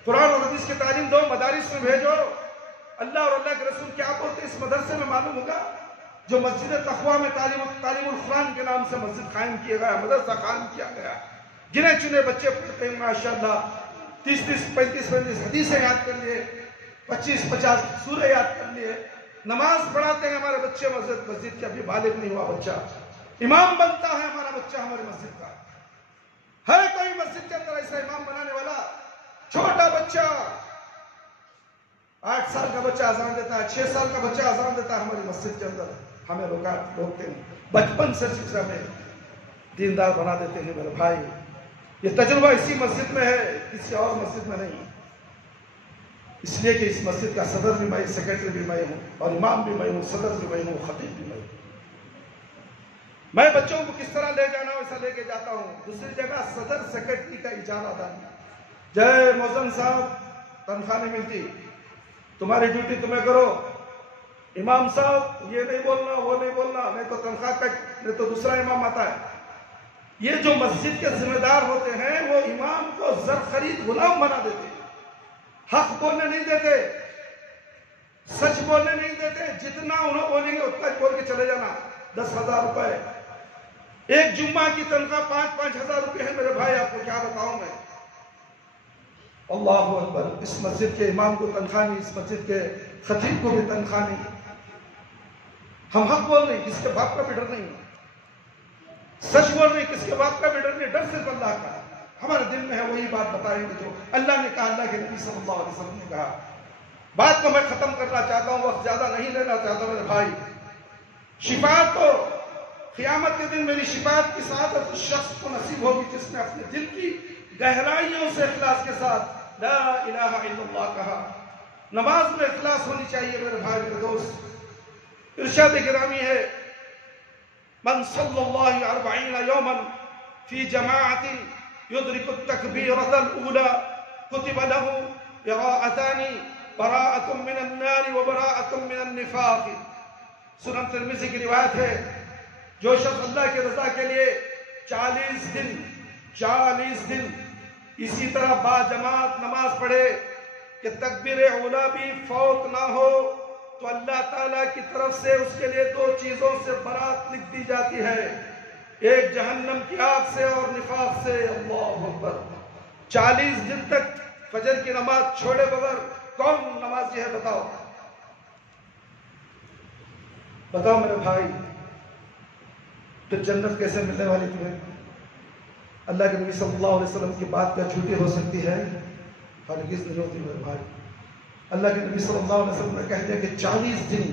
قرآن اور حدیث کی تعلیم دو، مدارس میں بھیجو. اللہ اور اللہ کے رسول کیا بولتے ہیں اس مدرسے میں معلوم ہوگا. جو مسجد تقویٰ میں تعلیم القرآن کے نام سے مسجد قائم کیا گیا، مدرسہ قائم کیا گیا، جنہیں چنے بچے پڑھتے ہیں ماشاءاللہ 30 35 حدیثیں یاد کر لیے، 25 50 سورہ یاد کر لیے، نماز پڑھاتے ہیں ہمارے بچے. مسجد کے ابھی بالغ نہیں ہوا بچہ امام بنتا ہے ہمارا بچہ ہماری مسجد کا. ہے کوئی مسجد کے اندر ایسا امام بنانے والا؟ چھوٹا بچہ 8 سال کا بچہ اذان دیتا ہے، 6 سال کا بچہ اذان دیتا ہے ہماری مسجد کے اندر. ہمیں روکتے ہیں، بچپن سے سلسلہ میں دیندار بنا دیتے ہیں میرے بھائی. یہ تجربہ اسی مسجد میں ہے، کسی اور مسجد میں نہیں. اس لیے کہ اس مسجد کا صدر بھی میں، سیکرٹری بھی میں ہوں، اور امام بھی میں ہوں، صدر بھی میں ہوں، خطیب بھی میں ہوں. میں بچوں کو کس طرح لے جانا ویسا لے کے جاتا ہوں. دوسری جگہ صدر سیکرٹری کا اجازت آتا. جے موزن صاحب تنخواہ نہیں ملتی، تمہاری ڈیوٹی تمہیں کرو. امام صاحب یہ نہیں بولنا وہ نہیں بولنا، نہیں تو تنخواہ کٹ، نہیں تو دوسرا امام آتا ہے. یہ جو مسجد کے ذمہ دار ہوتے ہیں وہ امام کو زر خرید غلام بنا دیتے ہیں. حق بولنے نہیں دیتے، سچ بولنے نہیں دیتے. جتنا انہوں بولیں گے اتنا بول کے چلے جانا. 10,000 روپے ایک جمعہ کی تنخواہ 5,000 روپے ہے میرے بھائی. آپ کو کیا بتاؤں میں. اللہ اکبر. اس مسجد کے امام کو تنخواہ نہیں، اس مسجد کے خطیب کو بھی تنخواہ نہیں. ہم حق بول رہے ہیں، کس کے باپ کا بھی ڈر نہیں. سچ بول رہے ہیں، کس کے باپ کا بھی ڈر نہیں. ڈر صرف اللہ کا. ہمارے دل میں ہے وہی بات بتائیں گے جو اللہ نے کہا، اللہ کے نبی صلی اللہ علیہ وسلم نے کہا. بات کو میں ختم کرنا چاہتا ہوں، وقت زیادہ نہیں لینا چاہتا میرے بھائی. شفاعت تو قیامت کے دن میری شفاعت کی سعادت اس شخص کو نصیب ہوگی جس نے اپنے دل کی گہرائیوں سے اخلاص کے ساتھ لا الہ الا اللہ کہا. نماز میں اخلاص ہونی چاہیے میرے بھائی میرے دوست. ارشاد گرامی ہے، من صلی اللہ 40 یوما فی جماعت يدرك التكبيرة الأولى كتب له براءتان، براءة من النار وبراءة من النفاق. سنن ترمذی کی روایت ہے، جو شخص اللہ کی رضا کے لیے 40 دن اسی طرح با جماعت نماز پڑھے کہ تکبیر اولا بھی فوت نہ ہو، تو اللہ تعالیٰ کی طرف سے اس کے لیے 2 چیزوں سے برات لکھ دی جاتی ہے، ایک جہنم کی آگ سے اور نفاق سے. اللہ اکبر. 40 دن تک فجر کی نماز چھوڑے بغیر کون نمازی ہے؟ بتاؤ میرے بھائی. تو جنت کیسے ملنے والی تمہیں؟ اللہ کے نبی صلی اللہ علیہ وسلم کی بات کیا جھوٹی ہو سکتی ہے؟ ہرگز نہیں ہوتی میرے بھائی. اللہ کے نبی صلی اللہ علیہ وسلم نے کہہ دیا کہ 40 دن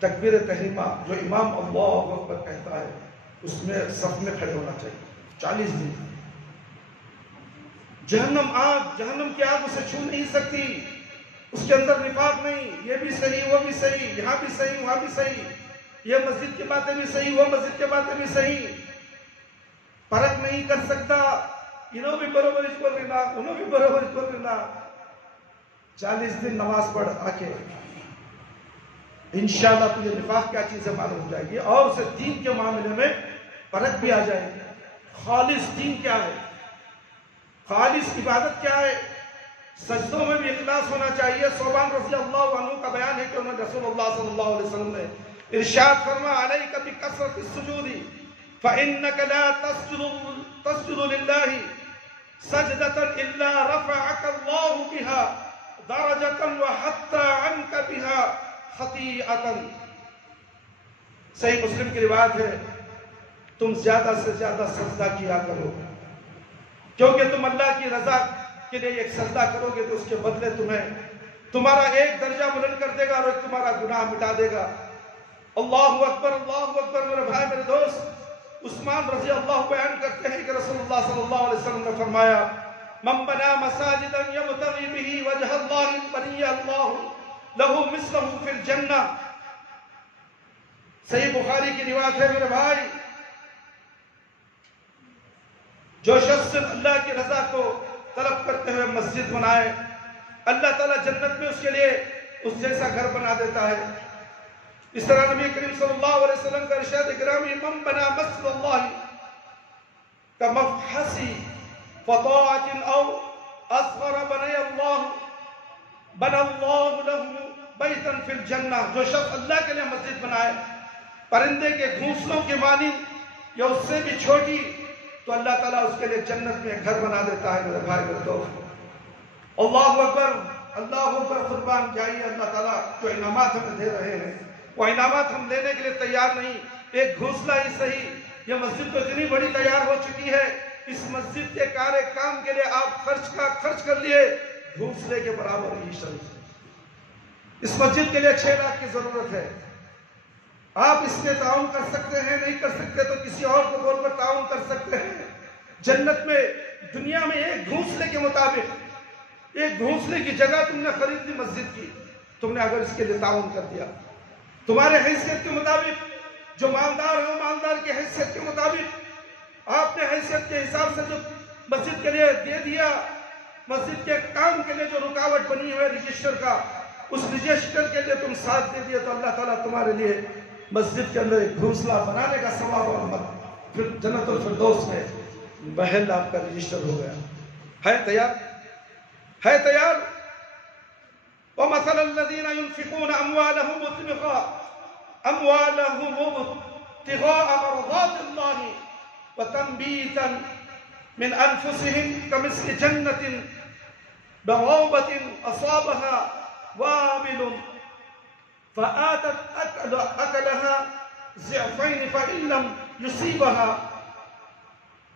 تکبیر تحریمہ جو امام اللہ اکبر کہتا ہے اس میں صف میں کھڑے ہونا چاہیے 40 دن. جہنم کی آگ اسے چھو نہیں سکتی، اس کے اندر نفاق نہیں، یہ بھی صحیح وہ بھی صحیح، یہاں بھی صحیح وہاں بھی صحیح، یہ مسجد کی باتیں بھی صحیح وہ مسجد کی باتیں بھی صحیح، فرق نہیں کر سکتا، انہوں بھی برابر اس کو لینا انہوں بھی برابر اس کو لینا. 40 دن نماز پڑھ آ کے انشاءاللہ تجھے نفاق کیا چیز ہے معلوم ہو جائے گی، اور اسے دین کے معاملے میں فرق بھی آ جائے گی. خالص دین کیا ہے، خالص عبادت کیا ہے. سجدوں میں بھی اخلاص ہونا چاہیے. صوبان رضی اللہ عنہ کا بیان ہے کہ انہوں نے رسول اللہ صلی اللہ علیہ وسلم نے ارشاد فرما علیک بکثرۃ السجود فإنک لا تسجد للہ سجدۃ الا رفعک اللہ بها درجۃ وحط عنک بها خطیئۃ. صحیح مسلم کی روایت ہے تم زیادہ سے زیادہ سجدہ کیا کرو، کیونکہ تم اللہ کی رضا کے لیے ایک سجدہ کرو گے تو اس کے بدلے تمہیں تمہارا ایک درجہ بلند کر دے گا اور تمہارا گناہ مٹا دے گا. اللہ اکبر میرے بھائی میرے دوست. عثمان رضی اللہ بیان کرتے ہیں کہ رسول اللہ صلی اللہ علیہ وسلم نے فرمایا من بنا مساجدا یبتغی به وجہ اللہ بنی اللہ لہ مثلہ فی الجنہ. صحیح بخاری کی روایت ہے میرے بھائی، جو شخص اللہ کی رضا کو طلب کرتے ہوئے مسجد بنائے اللہ تعالیٰ جنت میں اس کے لیے اس جیسا گھر بنا دیتا ہے. اس طرح نبی کریم صلی اللہ علیہ وسلم کا ارشاد گرامی من بنا مسجد اللہ کمفحص فطاعت او اصغر بنی اللہ له بیتا فی الجنہ. جو شخص اللہ کے لیے مسجد بنائے پرندے کے گھونسلوں کے مانند یا اس سے بھی چھوٹی تو اللہ تعالیٰ اس کے لیے جنت میں گھر بنا دیتا ہے. میرے بھائی میرے دوست اللہ اکبر قربان جائیے. اللہ تعالیٰ جو انعامات ہمیں دے رہے ہیں وہ انعامات ہم لینے کے لیے تیار نہیں. ایک گھونسلہ ہی صحیح، یہ مسجد تو اتنی بڑی تیار ہو چکی ہے، اس مسجد کے کام کے لیے آپ خرچ کر لیے گھونسلے کے برابر ہی شریف. اس مسجد کے لیے 6 لاکھ کی ضرورت ہے. آپ اس میں تعاون کر سکتے ہیں، نہیں کر سکتے تو کسی اور کو بول کر تعاون کر سکتے ہیں. جنت میں دنیا میں ایک گھونسلے کے مطابق، ایک گھونسلے کی جگہ تم نے خرید لی مسجد کی، تم نے اگر اس کے لیے تعاون کر دیا تمہارے حیثیت کے مطابق، جو مالدار ہو مالدار کی حیثیت کے مطابق آپ نے حیثیت کے حساب سے جو مسجد کے لیے دے دیا، مسجد کے کام کے لیے جو رکاوٹ بنی ہوئی رجسٹر کا، اس رجسٹر کے لیے تم ساتھ دے دیا تو اللہ تعالیٰ تمہارے لیے مسجد کے اندر ایک گھونسلہ بنانے کا ثواب اور پھر جنت الفردوس میں محل آپ کا رجسٹر ہو گیا. ہے تیار؟ وَمَثَلَ الَّذِينَ يُنْفِقُونَ أَمْوَالَهُمْ ابْتِغَاءَ مَرْضَاتِ اللَّهِ وَتَنْبِيتًا مِنْ أَنفُسِهِمْ كَمِثْلِ جَنَّةٍ بَوَابَةٍ أَصَابَهَا وَابِلٌ فآتت أكلها ضعفين فإن لم يصيبها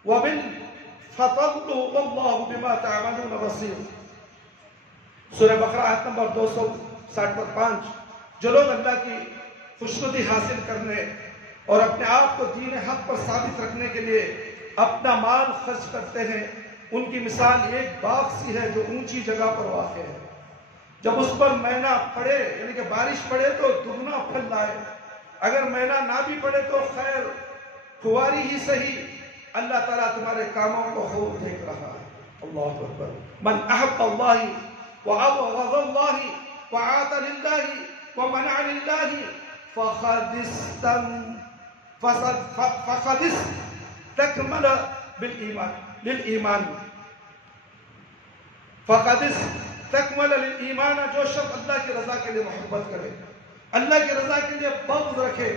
وبل فضل والله بما تعملون بصير. سورہ بقرہ آیت نمبر 265. جو لوگ اللہ کی خوشنودی حاصل کرنے اور اپنے آپ کو دین حق پر ثابت رکھنے کے لیے اپنا مال خرچ کرتے ہیں ان کی مثال ایک باغ سی ہے جو اونچی جگہ پر واقع ہے. جب اس پر مینا پڑے یعنی کہ بارش پڑے تو دگنا پھل لائے، اگر مینا نہ بھی پڑے تو خیر فواری ہی صحیح، اللہ تعالیٰ تمہارے کاموں کو خوب دیکھ رہا ہے. اللہ اکبر. من احب اللہ وابغض اللہ وعاط للہ ومنع للہ فقد استكمل بالایمان فقد تکمل للایمان. جو شخص اللہ کی رضا کے لیے محبت کرے، اللہ کی رضا کے لیے بغض رکھے،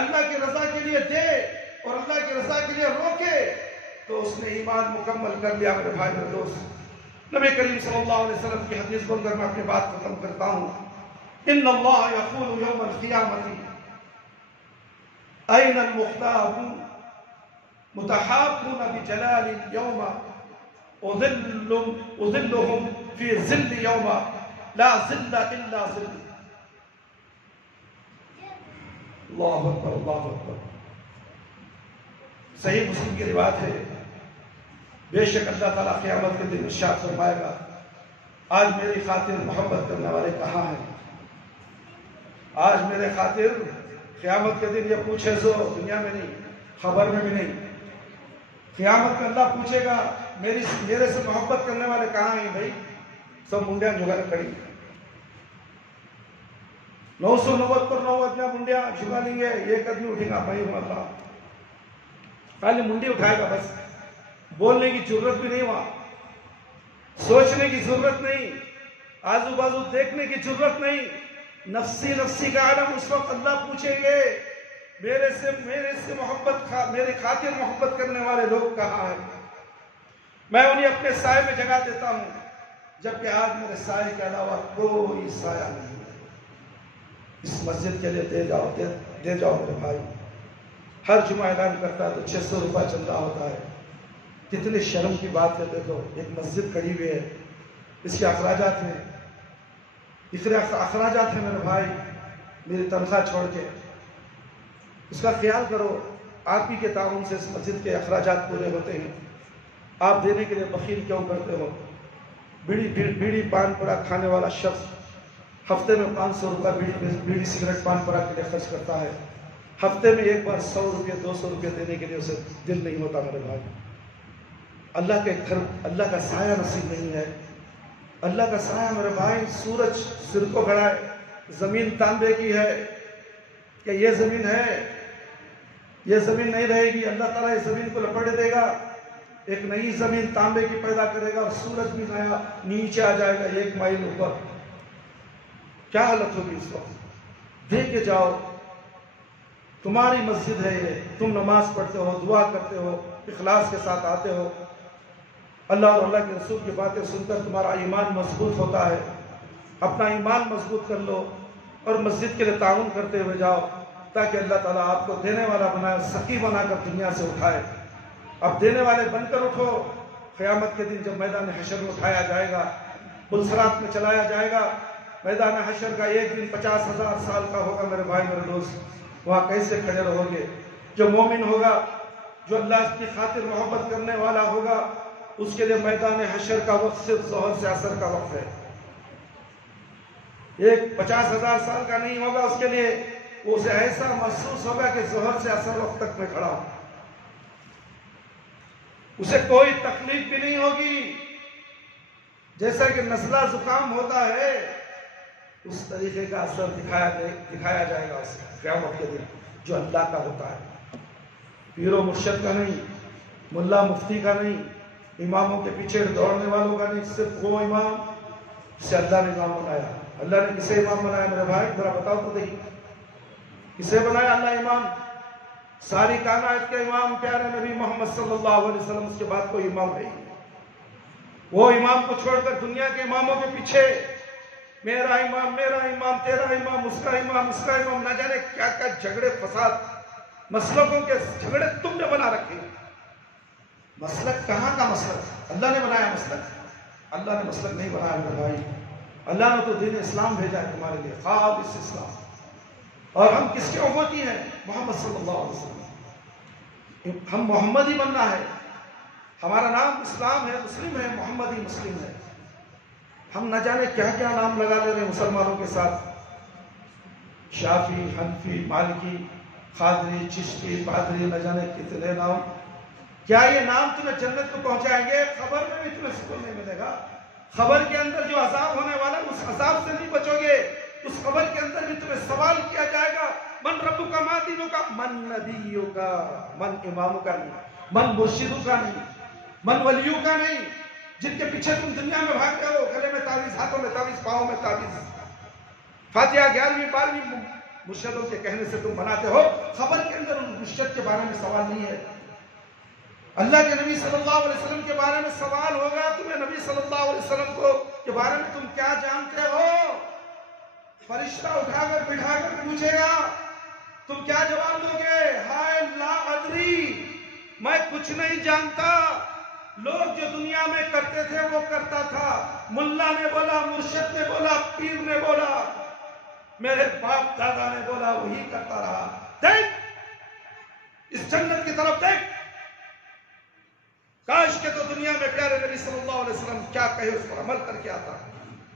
اللہ کی رضا کے لیے دے اور اللہ کی رضا کے لیے روکے تو اس نے ایمان مکمل کر لیا. میرے بھائی میرے دوست نبی کریم صلی اللہ علیہ وسلم کی حدیث بول کر میں اپنی بات ختم کرتا ہوں. ان اللہ یقول یوم القیامت این المختابون متحابون بجلال یوم اظلهم فی ظل یوم لا ظل الا ظل. اللہ اکبر اللہ اکبر. صحیح مسلم کی روایت ہے، بے شک اللہ تعالیٰ قیامت کے دن ارشاد فرمائے گا آج میری خاطر محبت کرنے والے کہاں ہیں؟ آج میرے خاطر قیامت کے دن یہ پوچھے سو دنیا میں نہیں، خبر میں بھی نہیں. قیامت میں اللہ پوچھے گا میرے سے محبت کرنے والے کہاں ہیں بھائی؟ سب منڈیاں جھگا کھڑی، 990 پر 9 آدمیاں منڈیاں جھگا لیں گے، ایک آدمی اٹھے گا بھائی ہوں اللہ. خالی منڈی اٹھائے گا، بس بولنے کی ضرورت بھی نہیں، وہاں سوچنے کی ضرورت نہیں، آزو بازو دیکھنے کی ضرورت نہیں. نفسی نفسی کا عالم اس وقت اللہ پوچھیں گے میرے سے محبت میرے خاطر محبت کرنے والے لوگ کہاں ہیں؟ میں انہیں اپنے سائے میں جگہ دیتا ہوں، جبکہ آج میرے سائے کے علاوہ کوئی سایہ نہیں ہے. اس مسجد کے لیے دے جاؤ میرے بھائی. ہر جمعہ اعلان کرتا ہے تو 600 روپے چندہ ہوتا ہے. کتنی شرم کی بات ہے. دیکھو ایک مسجد کھڑی ہوئی ہے، اس کے اخراجات ہیں، اتنے اخراجات ہیں میرے بھائی. میری تنخواہ چھوڑ کے اس کا خیال کرو. آپ ہی کے تعاون سے اس مسجد کے اخراجات پورے ہوتے ہیں. آپ دینے کے لیے بخیل کیوں کرتے ہو؟ بیڑی پان پڑا کھانے والا شخص ہفتے میں 500 روپے بیڑی سگریٹ پان پڑا کے لیے خرچ کرتا ہے. ہفتے میں ایک بار 100 روپے 200 روپے دینے کے لیے اسے دل نہیں ہوتا میرے بھائی. اللہ کے گھر اللہ کا سایہ نصیب نہیں ہے. اللہ کا سایہ میرے بھائی سورج سر کو کھڑا ہے، زمین تانبے کی ہے کہ یہ زمین ہے، یہ زمین نہیں رہے گی. اللہ تعالیٰ اس زمین کو لپیٹ دے گا، ایک نئی زمین تانبے کی پیدا کرے گا اور سورج بھی نیا نیچے آ جائے گا 1 مائل اوپر. کیا حالت ہوگی اس وقت؟ دیکھ کے جاؤ. تمہاری مسجد ہے یہ، تم نماز پڑھتے ہو، دعا کرتے ہو، اخلاص کے ساتھ آتے ہو. اللہ اور اللہ کے رسول کی باتیں سن کر تمہارا ایمان مضبوط ہوتا ہے. اپنا ایمان مضبوط کر لو اور مسجد کے لیے تعاون کرتے ہوئے جاؤ تاکہ اللہ تعالیٰ آپ کو دینے والا بنائے، سخی بنا کر دنیا سے اٹھائے. اب دینے والے بن کر اٹھو. قیامت کے دن جب میدان حشر میں اٹھایا جائے گا، پلسرات میں چلایا جائے گا، میدان حشر کا ایک دن 50,000 سال کا ہوگا میرے بھائی میرے دوست. وہاں کیسے کھڑے رہو گے؟ جو مومن ہوگا، جو اللہ کی خاطر محبت کرنے والا ہوگا، اس کے لیے میدان حشر کا وقت صرف ظہر سے عصر کا وقت ہے. ایک 50,000 سال کا نہیں ہوگا اس کے لیے. اسے ایسا محسوس ہوگا کہ ظہر سے عصر وقت تک میں کھڑا ہوں. اسے کوئی تکلیف بھی نہیں ہوگی. جیسا کہ نزلہ زکام ہوتا ہے اس طریقے کا اثر دکھایا جائے گا اسے قیامت کے دن، جو اللہ کا ہوتا ہے. پیر و مرشد کا نہیں، ملا مفتی کا نہیں، اماموں کے پیچھے دوڑنے والوں کا نہیں، صرف وہ امام جسے اللہ نے امام بنایا. اللہ نے کسے امام بنایا میرے بھائی؟ ذرا بتاؤ تو دیکھ، کسے بنایا اللہ امام؟ ساری کائنات کے امام پیارے نبی محمد صلی اللہ علیہ وسلم. اس کے بعد کوئی امام ہے؟ وہ امام کو چھوڑ کر دنیا کے اماموں کے پیچھے میرا امام، تیرا امام، اس کا امام، اس کا امام، نہ جانے کیا کیا جھگڑے فساد، مسلکوں کے جھگڑے تم نے بنا رکھے. مسلک کہاں کا مسلک؟ اللہ نے بنایا مسلک؟ اللہ نے مسلک نہیں بنایا میرے بھائی. اللہ نے تو دین اسلام بھیجا ہے تمہارے لیے، خالص اسلام. اور ہم کس کے امتی ہیں؟ محمد صلی اللہ علیہ وسلم. ہم محمدی بننا ہے. ہمارا نام اسلام ہے، مسلم ہے، محمدی مسلم ہے. ہم نہ جانے کیا کیا نام لگا لے رہے ہیں مسلمانوں کے ساتھ. شافی، حنفی، مالکی، قادری، چشتی، پادری، نہ جانے کتنے نام. کیا یہ نام تمہیں جنت کو پہنچائیں گے؟ خبر میں بھی تمہیں سکون نہیں ملے گا. خبر کے اندر جو عذاب ہونے والا ہے اس عذاب سے نہیں بچو گے. اس خبر کے اندر بھی تمہیں سوال کیا جائے گا، من ربک کا، ما دینک کا، من نبیک کا، من امامک کا نہیں، من مرشدک کا نہیں، من ولیک کا نہیں، جن کے پیچھے تم دنیا میں بھاگتے ہو. گلے میں تعویذ، ہاتھوں میں تعویذ، پاؤں میں تعویذ، فاتحہ 11ویں 12ویں مرشدوں کے کہنے سے تم بناتے ہو. خبر کے اندر ان مرشد کے بارے میں سوال نہیں ہے. اللہ کے نبی صلی اللہ علیہ وسلم کے بارے میں سوال ہوگا تمہیں. نبی صلی اللہ علیہ وسلم کو کے بارے میں تم کیا جانتے ہو؟ فرشتہ اٹھا کر بٹھا کر پوچھے گا، تم کیا جواب دو گے؟ ہائے لا ادری، میں کچھ نہیں جانتا. لوگ جو دنیا دنیا میں کرتے تھے وہ کرتا تھا. ملا نے بولا، مرشد نے بولا، پیر نے بولا، میرے باپ دادا نے بولا، وہی کرتا رہا. دیکھ اس جنت کی طرف دیکھ. کاش کہ تو دنیا میں پیارے نبی صلی اللہ علیہ وسلم کیا کہے اس پر عمل کر کے آتا.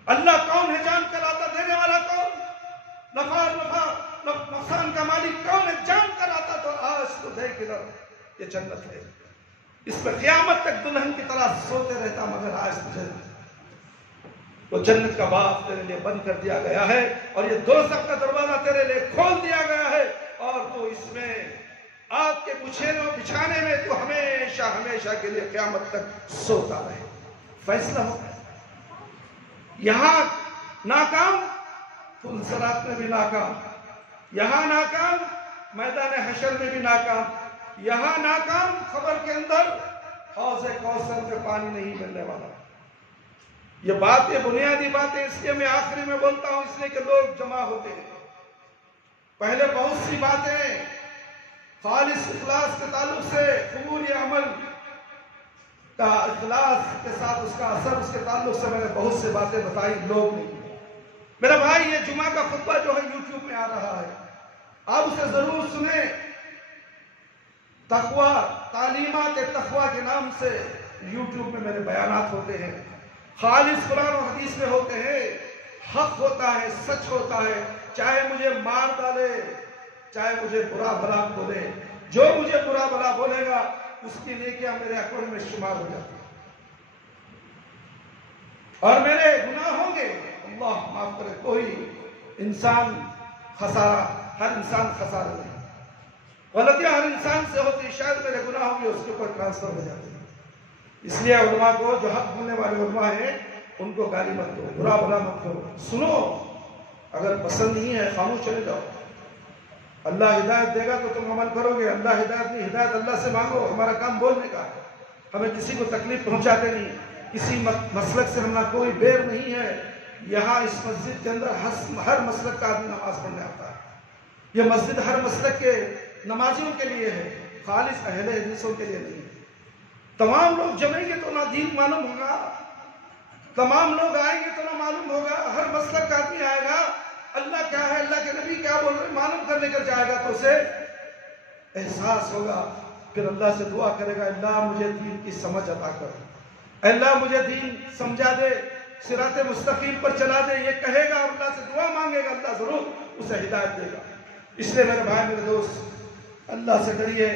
اللہ کون ہے؟ جان کر آتا. دینے والا کون؟ نقصان کا مالک کون ہے؟ جان کر آتا. تو آج تو دیکھ ادھر، یہ جنت ہے، اس پر قیامت تک دلہن کی طرح سوتے رہتا. مگر آج تجھے وہ جنت کا باب تیرے لیے بند کر دیا گیا ہے، اور یہ دوزخ کا دروازہ تیرے لیے کھول دیا گیا ہے، اور تو اس میں آگ کے بچھانے میں تو ہمیشہ ہمیشہ کے لیے قیامت تک سوتا رہے. فیصلہ ہو یہاں ناکام، فلسرات میں بھی ناکام، یہاں ناکام، میدان حشر میں بھی ناکام، یہاں ناکام، خبر کے اندر حوض کوثر میں پانی نہیں ملنے والا. یہ باتیں بنیادی باتیں اس لیے میں آخری میں بولتا ہوں، اس لیے کہ لوگ جمع ہوتے ہیں. پہلے بہت سی باتیں خالص اخلاص کے تعلق سے، قبول عمل کا اخلاص کے ساتھ اس کا اثر، اس کے تعلق سے میں نے بہت سے باتیں بتائی. لوگ نہیں. میرا بھائی یہ جمعہ کا خطبہ جو ہے یوٹیوب میں آ رہا ہے، آپ اسے ضرور سنیں. تقوی، تعلیمات تقوی کے نام سے یوٹیوب میں میرے بیانات ہوتے ہیں. خالص قرآن و حدیث میں ہوتے ہیں. حق ہوتا ہے، سچ ہوتا ہے. چاہے مجھے مار ڈالے، چاہے مجھے برا بھلا بولے، جو مجھے برا بھلا بولے گا اس کی نیکیاں میرے اکاؤنٹ میں شمار ہو جاتی ہیں، اور میرے گناہ ہوں گے. اللہ معاف کرے. کوئی انسان خسارہ، ہر انسان خسارہ نہیں. غلطیاں ہر انسان سے ہوتی، شاید میرے گناہ ہوں گے اس کے اوپر ٹرانسفر ہو جاتے ہیں. اس لیے علماء کو، جو حق بولنے والے علماء ہیں، ان کو گالی مت دو، برا بھلا مت کرو. سنو، اگر پسند نہیں ہے خاموش چلے جاؤ. اللہ ہدایت دے گا تو تم عمل کرو گے. اللہ ہدایت نہیں، ہدایت اللہ سے مانگو. ہمارا کام بولنے کا ہے، ہمیں کسی کو تکلیف پہنچاتے نہیں. کسی مسلک سے ہمارا کوئی بیر نہیں ہے. یہاں اس مسجد کے اندر ہر مسلک کا آدمی نماز پڑھنے آتا ہے. یہ مسجد ہر مسلک کے نمازیوں کے لیے ہے، خالص اہل حدیثوں کے لیے نہیں. تمام لوگ جمیں گے تو نہ دین معلوم ہوگا، تمام لوگ آئیں گے تو نہ معلوم ہوگا. ہر مسلک کا آدمی آئے گا، اللہ کیا ہے، اللہ کے نبی کیا بول رہے معلوم کرنے کر جائے گا تو اسے احساس ہوگا. پھر اللہ سے دعا کرے گا، اللہ مجھے دین کی سمجھ عطا کر، اللہ مجھے دین سمجھا دے، صراط مستقیم پر چلا دے. یہ کہے گا اور اللہ سے دعا مانگے گا، اللہ ضرور اسے ہدایت دے گا. اس لیے میرے بھائی میرے دوست، اللہ سے ڈریے.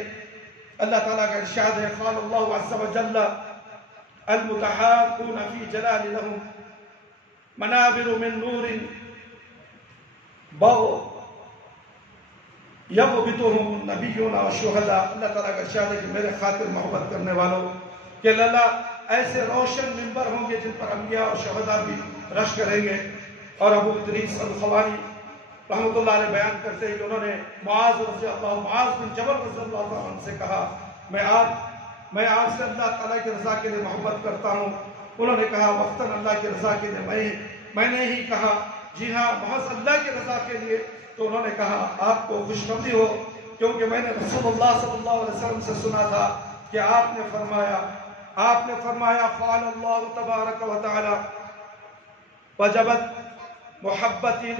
اللہ تعالیٰ کا ارشاد ہے، قال اللہ عز وجل المتحابون فی جلال لهم منابر من نور یغبطهم النبیون والشہداء. اللہ تعالیٰ کا ارشاد ہے کہ میرے خاطر محبت کرنے والوں کہ اللہ ایسے روشن منبر ہوں گے جن پر انبیاء اور شہداء بھی رش کریں گے. اور ابو ادریس الخوانی رحمۃ اللہ علیہ بیان کرتے ہیں کہ انہوں نے معاذ بن جبل رضی اللہ عنہ سے کہا، میں آپ سے اللہ تعالیٰ کی رضا کے لیے محبت کرتا ہوں. انہوں نے کہا، وقتاً اللہ کی رضا کے لیے میں نے ہی کہا، جی ہاں محض اللہ کی رضا کے لیے. تو انہوں نے کہا، آپ کو خوشخبری ہو، کیونکہ میں نے رسول اللہ صلی اللہ علیہ وسلم سے سنا تھا کہ آپ نے فرمایا قال اللہ تبارک و تعالی وجبت محبتی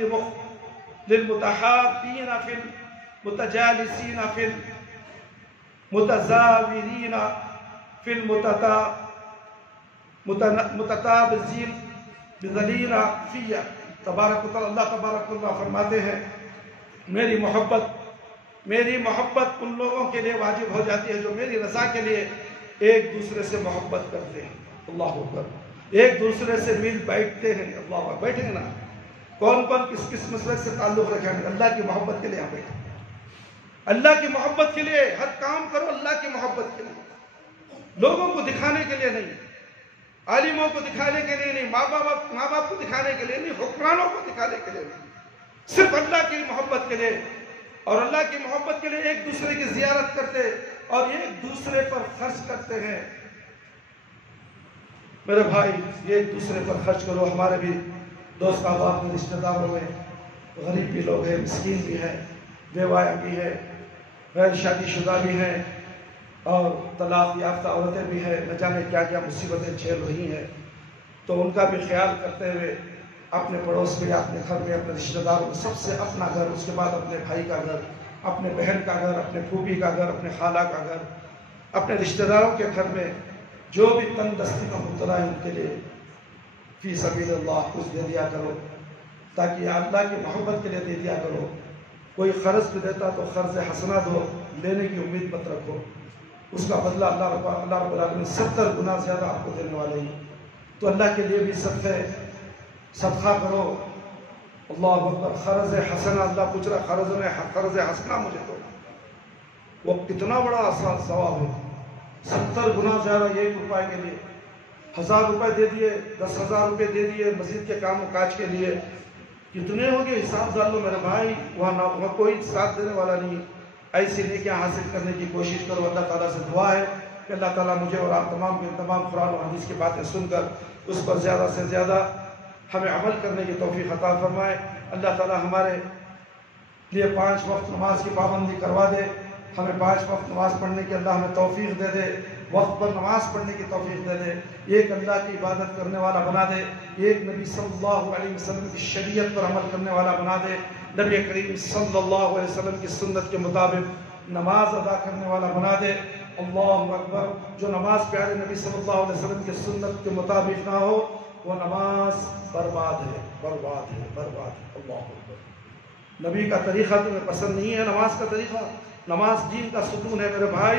للمتحابین فی المتجالسین فی المتزاورین فی المتتابزین بذلیل فی. تبارک تعالی اللہ تبارک اللہ فرماتے ہیں، میری محبت ان لوگوں کے لیے واجب ہو جاتی ہے جو میری رضا کے لیے ایک دوسرے سے محبت کرتے ہیں. اللہ اکبر. ایک دوسرے سے مل بیٹھتے ہیں. اللہ اکبر. بیٹھیں گے نا، کون کس مسلک سے تعلق رکھیں گے؟ اللہ کی محبت کے لیے یہاں بیٹھیں. اللہ کی محبت کے لیے ہر کام کرو، اللہ کی محبت کے لیے، لوگوں کو دکھانے کے لیے نہیں، عالموں کو دکھانے کے لیے نہیں، ماں باپ کو دکھانے کے لیے نہیں، حکمرانوں کو دکھانے کے لیے نہیں، صرف اللہ کی محبت کے لیے. اور اللہ کی محبت کے لیے ایک دوسرے کی زیارت کرتے اور ایک دوسرے پر خرچ کرتے ہیں. میرے بھائی، یہ ایک دوسرے پر خرچ کرو. ہمارے بھی دوست احباب میں، رشتہ داروں میں غریب بھی لوگ ہیں، مسکین بھی ہیں، بیوہ بھی ہے، غیر شادی شدہ بھی ہیں. اور طلاق یافتہ عورتیں بھی ہیں، نہ جانے کیا کیا مصیبتیں جھیل رہی ہیں، تو ان کا بھی خیال کرتے ہوئے اپنے پڑوس میں، اپنے گھر میں، اپنے رشتہ داروں میں سب سے اپنا گھر، اس کے بعد اپنے بھائی کا گھر، اپنے بہن کا گھر، اپنے پھوپھی کا گھر، اپنے خالہ کا گھر، اپنے رشتہ داروں کے گھر میں جو بھی تنگ دستی کا مبتلا ہے ان کے لیے فی سبیل اللہ کچھ دے دیا کرو، تاکہ اللہ کی محبت کے لیے دے دیا کرو۔ کوئی قرض بھی دیتا تو قرض حسنہ دو، لینے کی امید مت رکھو، اس کا بدلہ اللہ رب العالمین 70 گنا زیادہ آپ کو دینے والے ہیں۔ تو اللہ کے لیے بھی صدقہ کرو۔ اللہ اکبر، قرض حسنہ، اللہ پوچھ رہا قرض حسنہ مجھے دو، وہ کتنا بڑا آسان ثواب ہے۔ 70 گنا زیادہ 1 روپے کے لیے، 1000 روپے دے دیے، 10,000 روپے دے دیے مزید کے کام و کاج کے لیے، کتنے ہو گئے حساب ڈال لو میرے بھائی۔ وہاں کوئی ساتھ دینے والا نہیں۔ ایسی نیکیاں حاصل کرنے کی کوشش کرو۔ اللہ تعالیٰ سے دعا ہے کہ اللہ تعالیٰ مجھے اور آپ تمام کے تمام قرآن و حدیث کی باتیں سن کر اس پر زیادہ سے زیادہ ہمیں عمل کرنے کی توفیق عطا فرمائے۔ اللہ تعالیٰ ہمارے لیے 5 وقت نماز کی پابندی کروا دے، ہمیں 5 وقت نماز پڑھنے کی اللہ ہمیں توفیق دے دے، وقت پر نماز پڑھنے کی توفیق دے دے، ایک اللہ کی عبادت کرنے والا بنا دے، ایک نبی صلی اللہ علیہ وسلم کی شریعت پر عمل کرنے والا بنا دے، نبی کریم صلی اللہ علیہ وسلم کی سنت کے مطابق نماز ادا کرنے والا بنا دے۔ اللہ اکبر، جو نماز پیارے نبی صلی اللہ علیہ وسلم کی سنت کے مطابق نہ ہو وہ نماز برباد ہے، برباد ہے، برباد ہے۔ اللہ اکبر، نبی کا طریقہ تمہیں پسند نہیں ہے نماز کا طریقہ؟ نماز دین کا ستون ہے میرے بھائی،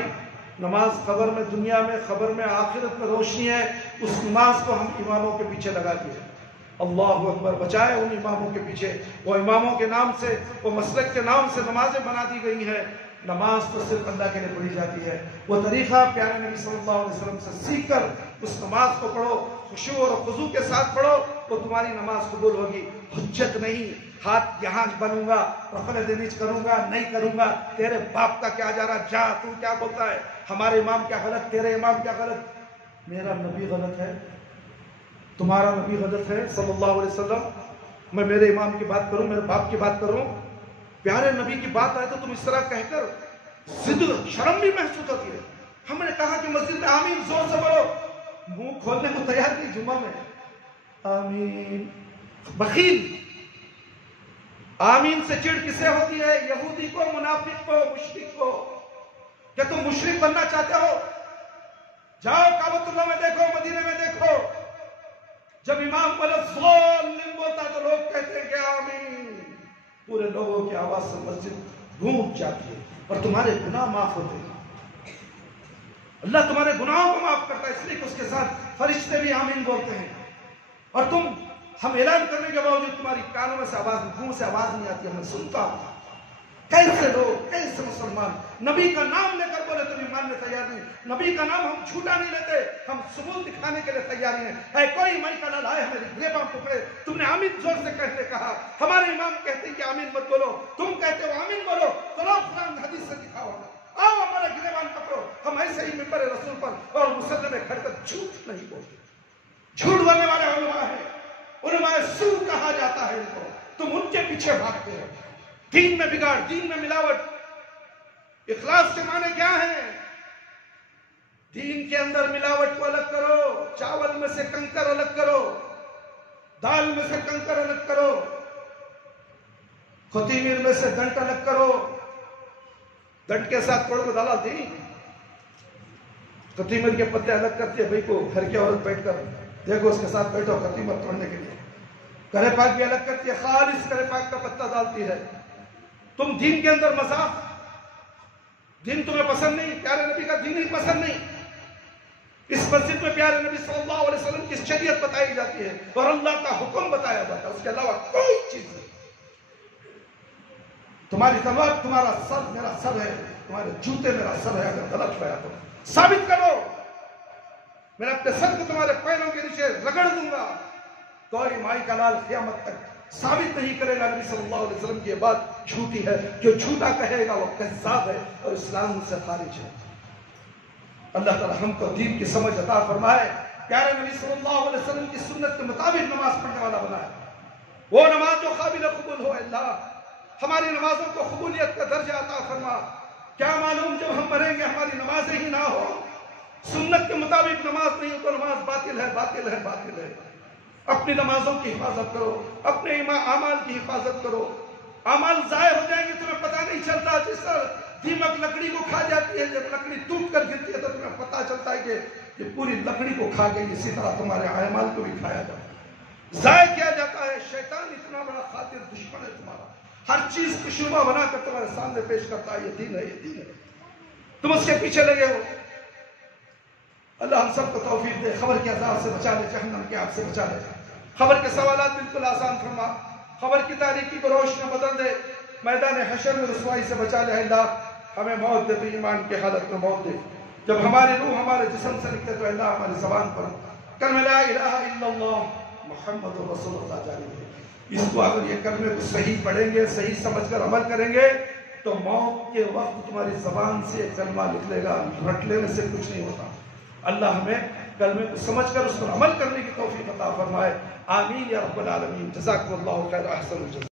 نماز خبر میں دنیا میں، خبر میں آخرت میں روشنی ہے۔ اس نماز کو ہم اماموں کے پیچھے لگا دیے۔ اللہ اکبر، بچائے ان اماموں کے پیچھے، وہ اماموں کے نام سے، وہ مسلک کے نام سے نمازیں بنا دی گئی ہیں۔ نماز تو صرف اللہ کے لیے پڑھی جاتی ہے، وہ طریقہ پیارے نبی صلی اللہ علیہ وسلم سے سیکھ کر اس نماز کو پڑھو، خشوع اور خضوع کے ساتھ پڑھو تو تمہاری نماز قبول ہوگی۔ حجت نہیں، ہاتھ یہاں بنوں گا، رفع دینیچ کروں گا، نہیں کروں گا، تیرے باپ کا کیا جا رہا، جا تو کیا بولتا ہے، ہمارے امام کیا غلط، تیرے امام کیا غلط۔ میرا نبی غلط ہے، تمہارا نبی غلط ہے صلی اللہ علیہ وسلم، میں میرے امام کی بات کروں، میرے باپ کی بات کروں؟ پیارے نبی کی بات آئے تو تم اس طرح کہہ کر ضد، شرم بھی محسوس ہوتی ہے۔ ہم نے کہا کہ مسجد میں آمین زور سے بولو، منہ کھولنے کو تیار نہیں جمعہ میں، آمین، بخیل۔ آمین سے چڑ کسے ہوتی ہے؟ یہودی کو، منافق کو، مشرک کو۔ کیا تم مشرک بننا چاہتے ہو؟ جاؤ کعبۃ اللہ میں دیکھو، مدینے میں دیکھو، جب امام الضالین بولتا ہے تو لوگ کہتے ہیں کہ آمین، پورے لوگوں کی آواز سے مسجد گونج جاتی ہے اور تمہارے گناہ معاف ہوتے ہیں۔ اللہ تمہارے گناہوں کو معاف کرتا ہے، اس لیے کہ اس کے ساتھ فرشتے بھی آمین بولتے ہیں، اور تم، ہم اعلان کرنے کے باوجود تمہاری کانوں میں سے آواز، منہ سے آواز نہیں آتی، ہمیں سنتا ہوں۔ کیسے لوگ، کیسے مسلمان نبی کا نام لے کر بولے تو بھی ماننے تیار نہیں، نبی کا نام ہم جھوٹا نہیں لیتے، ہم ثبوت دکھانے کے لیے تیار ہیں۔ اے کوئی مائی کا لال آئے ہماری گریباں پکڑے، تم نے آمین زور سے کہنے کہا، ہمارے امام کہتے ہیں کہ آمین مت بولو، تم کہتے ہو آمین بولو، چلو قرآن حدیث سے دکھاؤ، آؤ ہمارا گریبان پکڑو، ہم ایسے ہی منبر رسول پر اور مصلی میں کھڑ کر جھوٹ نہیں بولتے۔ جھوٹ بولنے والے علماء ہیں، علماء سو کہا جاتا ہے ان کو، تم ان کے پیچھے بھاگتے ہو۔ دین میں بگاڑ، دین میں ملاوٹ، اخلاص کے معنی کیا ہیں؟ دین کے اندر ملاوٹ کو الگ کرو، چاول میں سے کنکر الگ کرو، دال میں سے کنکر الگ کرو، کوتیمیر میں سے ڈنٹ الگ کرو۔ ڈنٹ کے ساتھ کوڑ کو ڈالا دی، کوتیمیر کے پتے الگ کرتی ہے، بھائی کو گھر کی عورت بیٹھ کر دیکھو اس کے ساتھ بیٹھو کوتیمیر توڑنے کے لیے، کرے پاک بھی الگ کرتی ہے، خالص کرے پاک کا پتہ ڈالتی ہے۔ تم دین کے اندر مذاق، دین تمہیں پسند نہیں، پیارے نبی کا دین ہی پسند نہیں۔ اس مسجد میں پیارے نبی صلی اللہ علیہ وسلم کی شریعت بتائی جاتی ہے اور اللہ کا حکم بتایا جاتا ہے، اس کے علاوہ کوئی چیز نہیں۔ تمہاری تلوار تمہارا سر میرا سر ہے، تمہارے جوتے میرا سر ہے، اگر غلط پایا تو ثابت کرو، میں اپنے سر کو تمہارے پیروں کے نیچے رگڑ دوں گا۔ کوئی مائی کا لال قیامت تک ثابت نہیں کرے گا نبی صلی اللہ علیہ وسلم کی یہ بات جھوٹی ہے، جو جھوٹا کہے گا وہ کذاب ہے اور اسلام سے خارج ہے۔ اللہ تعالی ہم کو دین کی سمجھ عطا فرمائے، پیارے نبی صلی اللہ علیہ وسلم کی سنت کے مطابق نماز پڑھنے والا بنائے، وہ نماز جو قابل قبول ہو۔ اللہ ہماری نمازوں کو قبولیت کا درجہ عطا فرما، کیا معلوم جب ہم مریں گے ہماری نمازیں ہی نہ ہو، سنت کے مطابق نماز نہیں ہو تو نماز باطل ہے، باطل ہے، باطل ہے۔ اپنی نمازوں کی حفاظت کرو، اپنے اعمال کی حفاظت کرو۔ اعمال ضائع ہو جائیں گے تمہیں پتہ نہیں چلتا، جس طرح دیمک لکڑی کو کھا جاتی ہے، جب لکڑی ٹوٹ کر گرتی ہے تو تمہیں پتہ چلتا ہے کہ یہ پوری لکڑی کو کھا گئی، اسی طرح تمہارے اعمال کو بھی کھایا جاتا ہے، ضائع کیا جاتا ہے۔ شیطان اتنا بڑا خاطر دشمن ہے تمہارا، ہر چیز کو شبہ بنا کر تمہارے سامنے پیش کرتا ہے، یہ دین ہے، یہ دین ہے، تم اس کے پیچھے لگے ہو۔ اللہ ہم سب کو توفیق دے، خبر کے عذاب سے بچا لے، جہنم کے آگ سے بچا لے۔ خبر کے سوالات بالکل آسان فرما، خبر کی تاریکی کو روشن بدل دے، میدان حشر میں رسوائی سے بچا لے۔ اللہ ہمیں موت دے تو ایمان کی حالت میں موت دے، جب ہماری روح ہمارے جسم سے نکلے تو اللہ ہماری زبان پر کلمہ لا الہ الا اللہ محمد رسول اللہ جاری ہے۔ اس کو اگر یہ کلمے کو صحیح پڑھیں گے، صحیح سمجھ کر عمل کریں گے تو موت کے وقت تمہاری زبان سے کلمہ نکلے گا، رٹ لینے سے کچھ نہیں ہوتا۔ اللہ ہمیں کلمے کو سمجھ کر اس پر عمل کرنے کی توفیق عطا فرمائے، آمین یا رب العالمین۔ جزاکم اللہ خیر، احسن الجزاء۔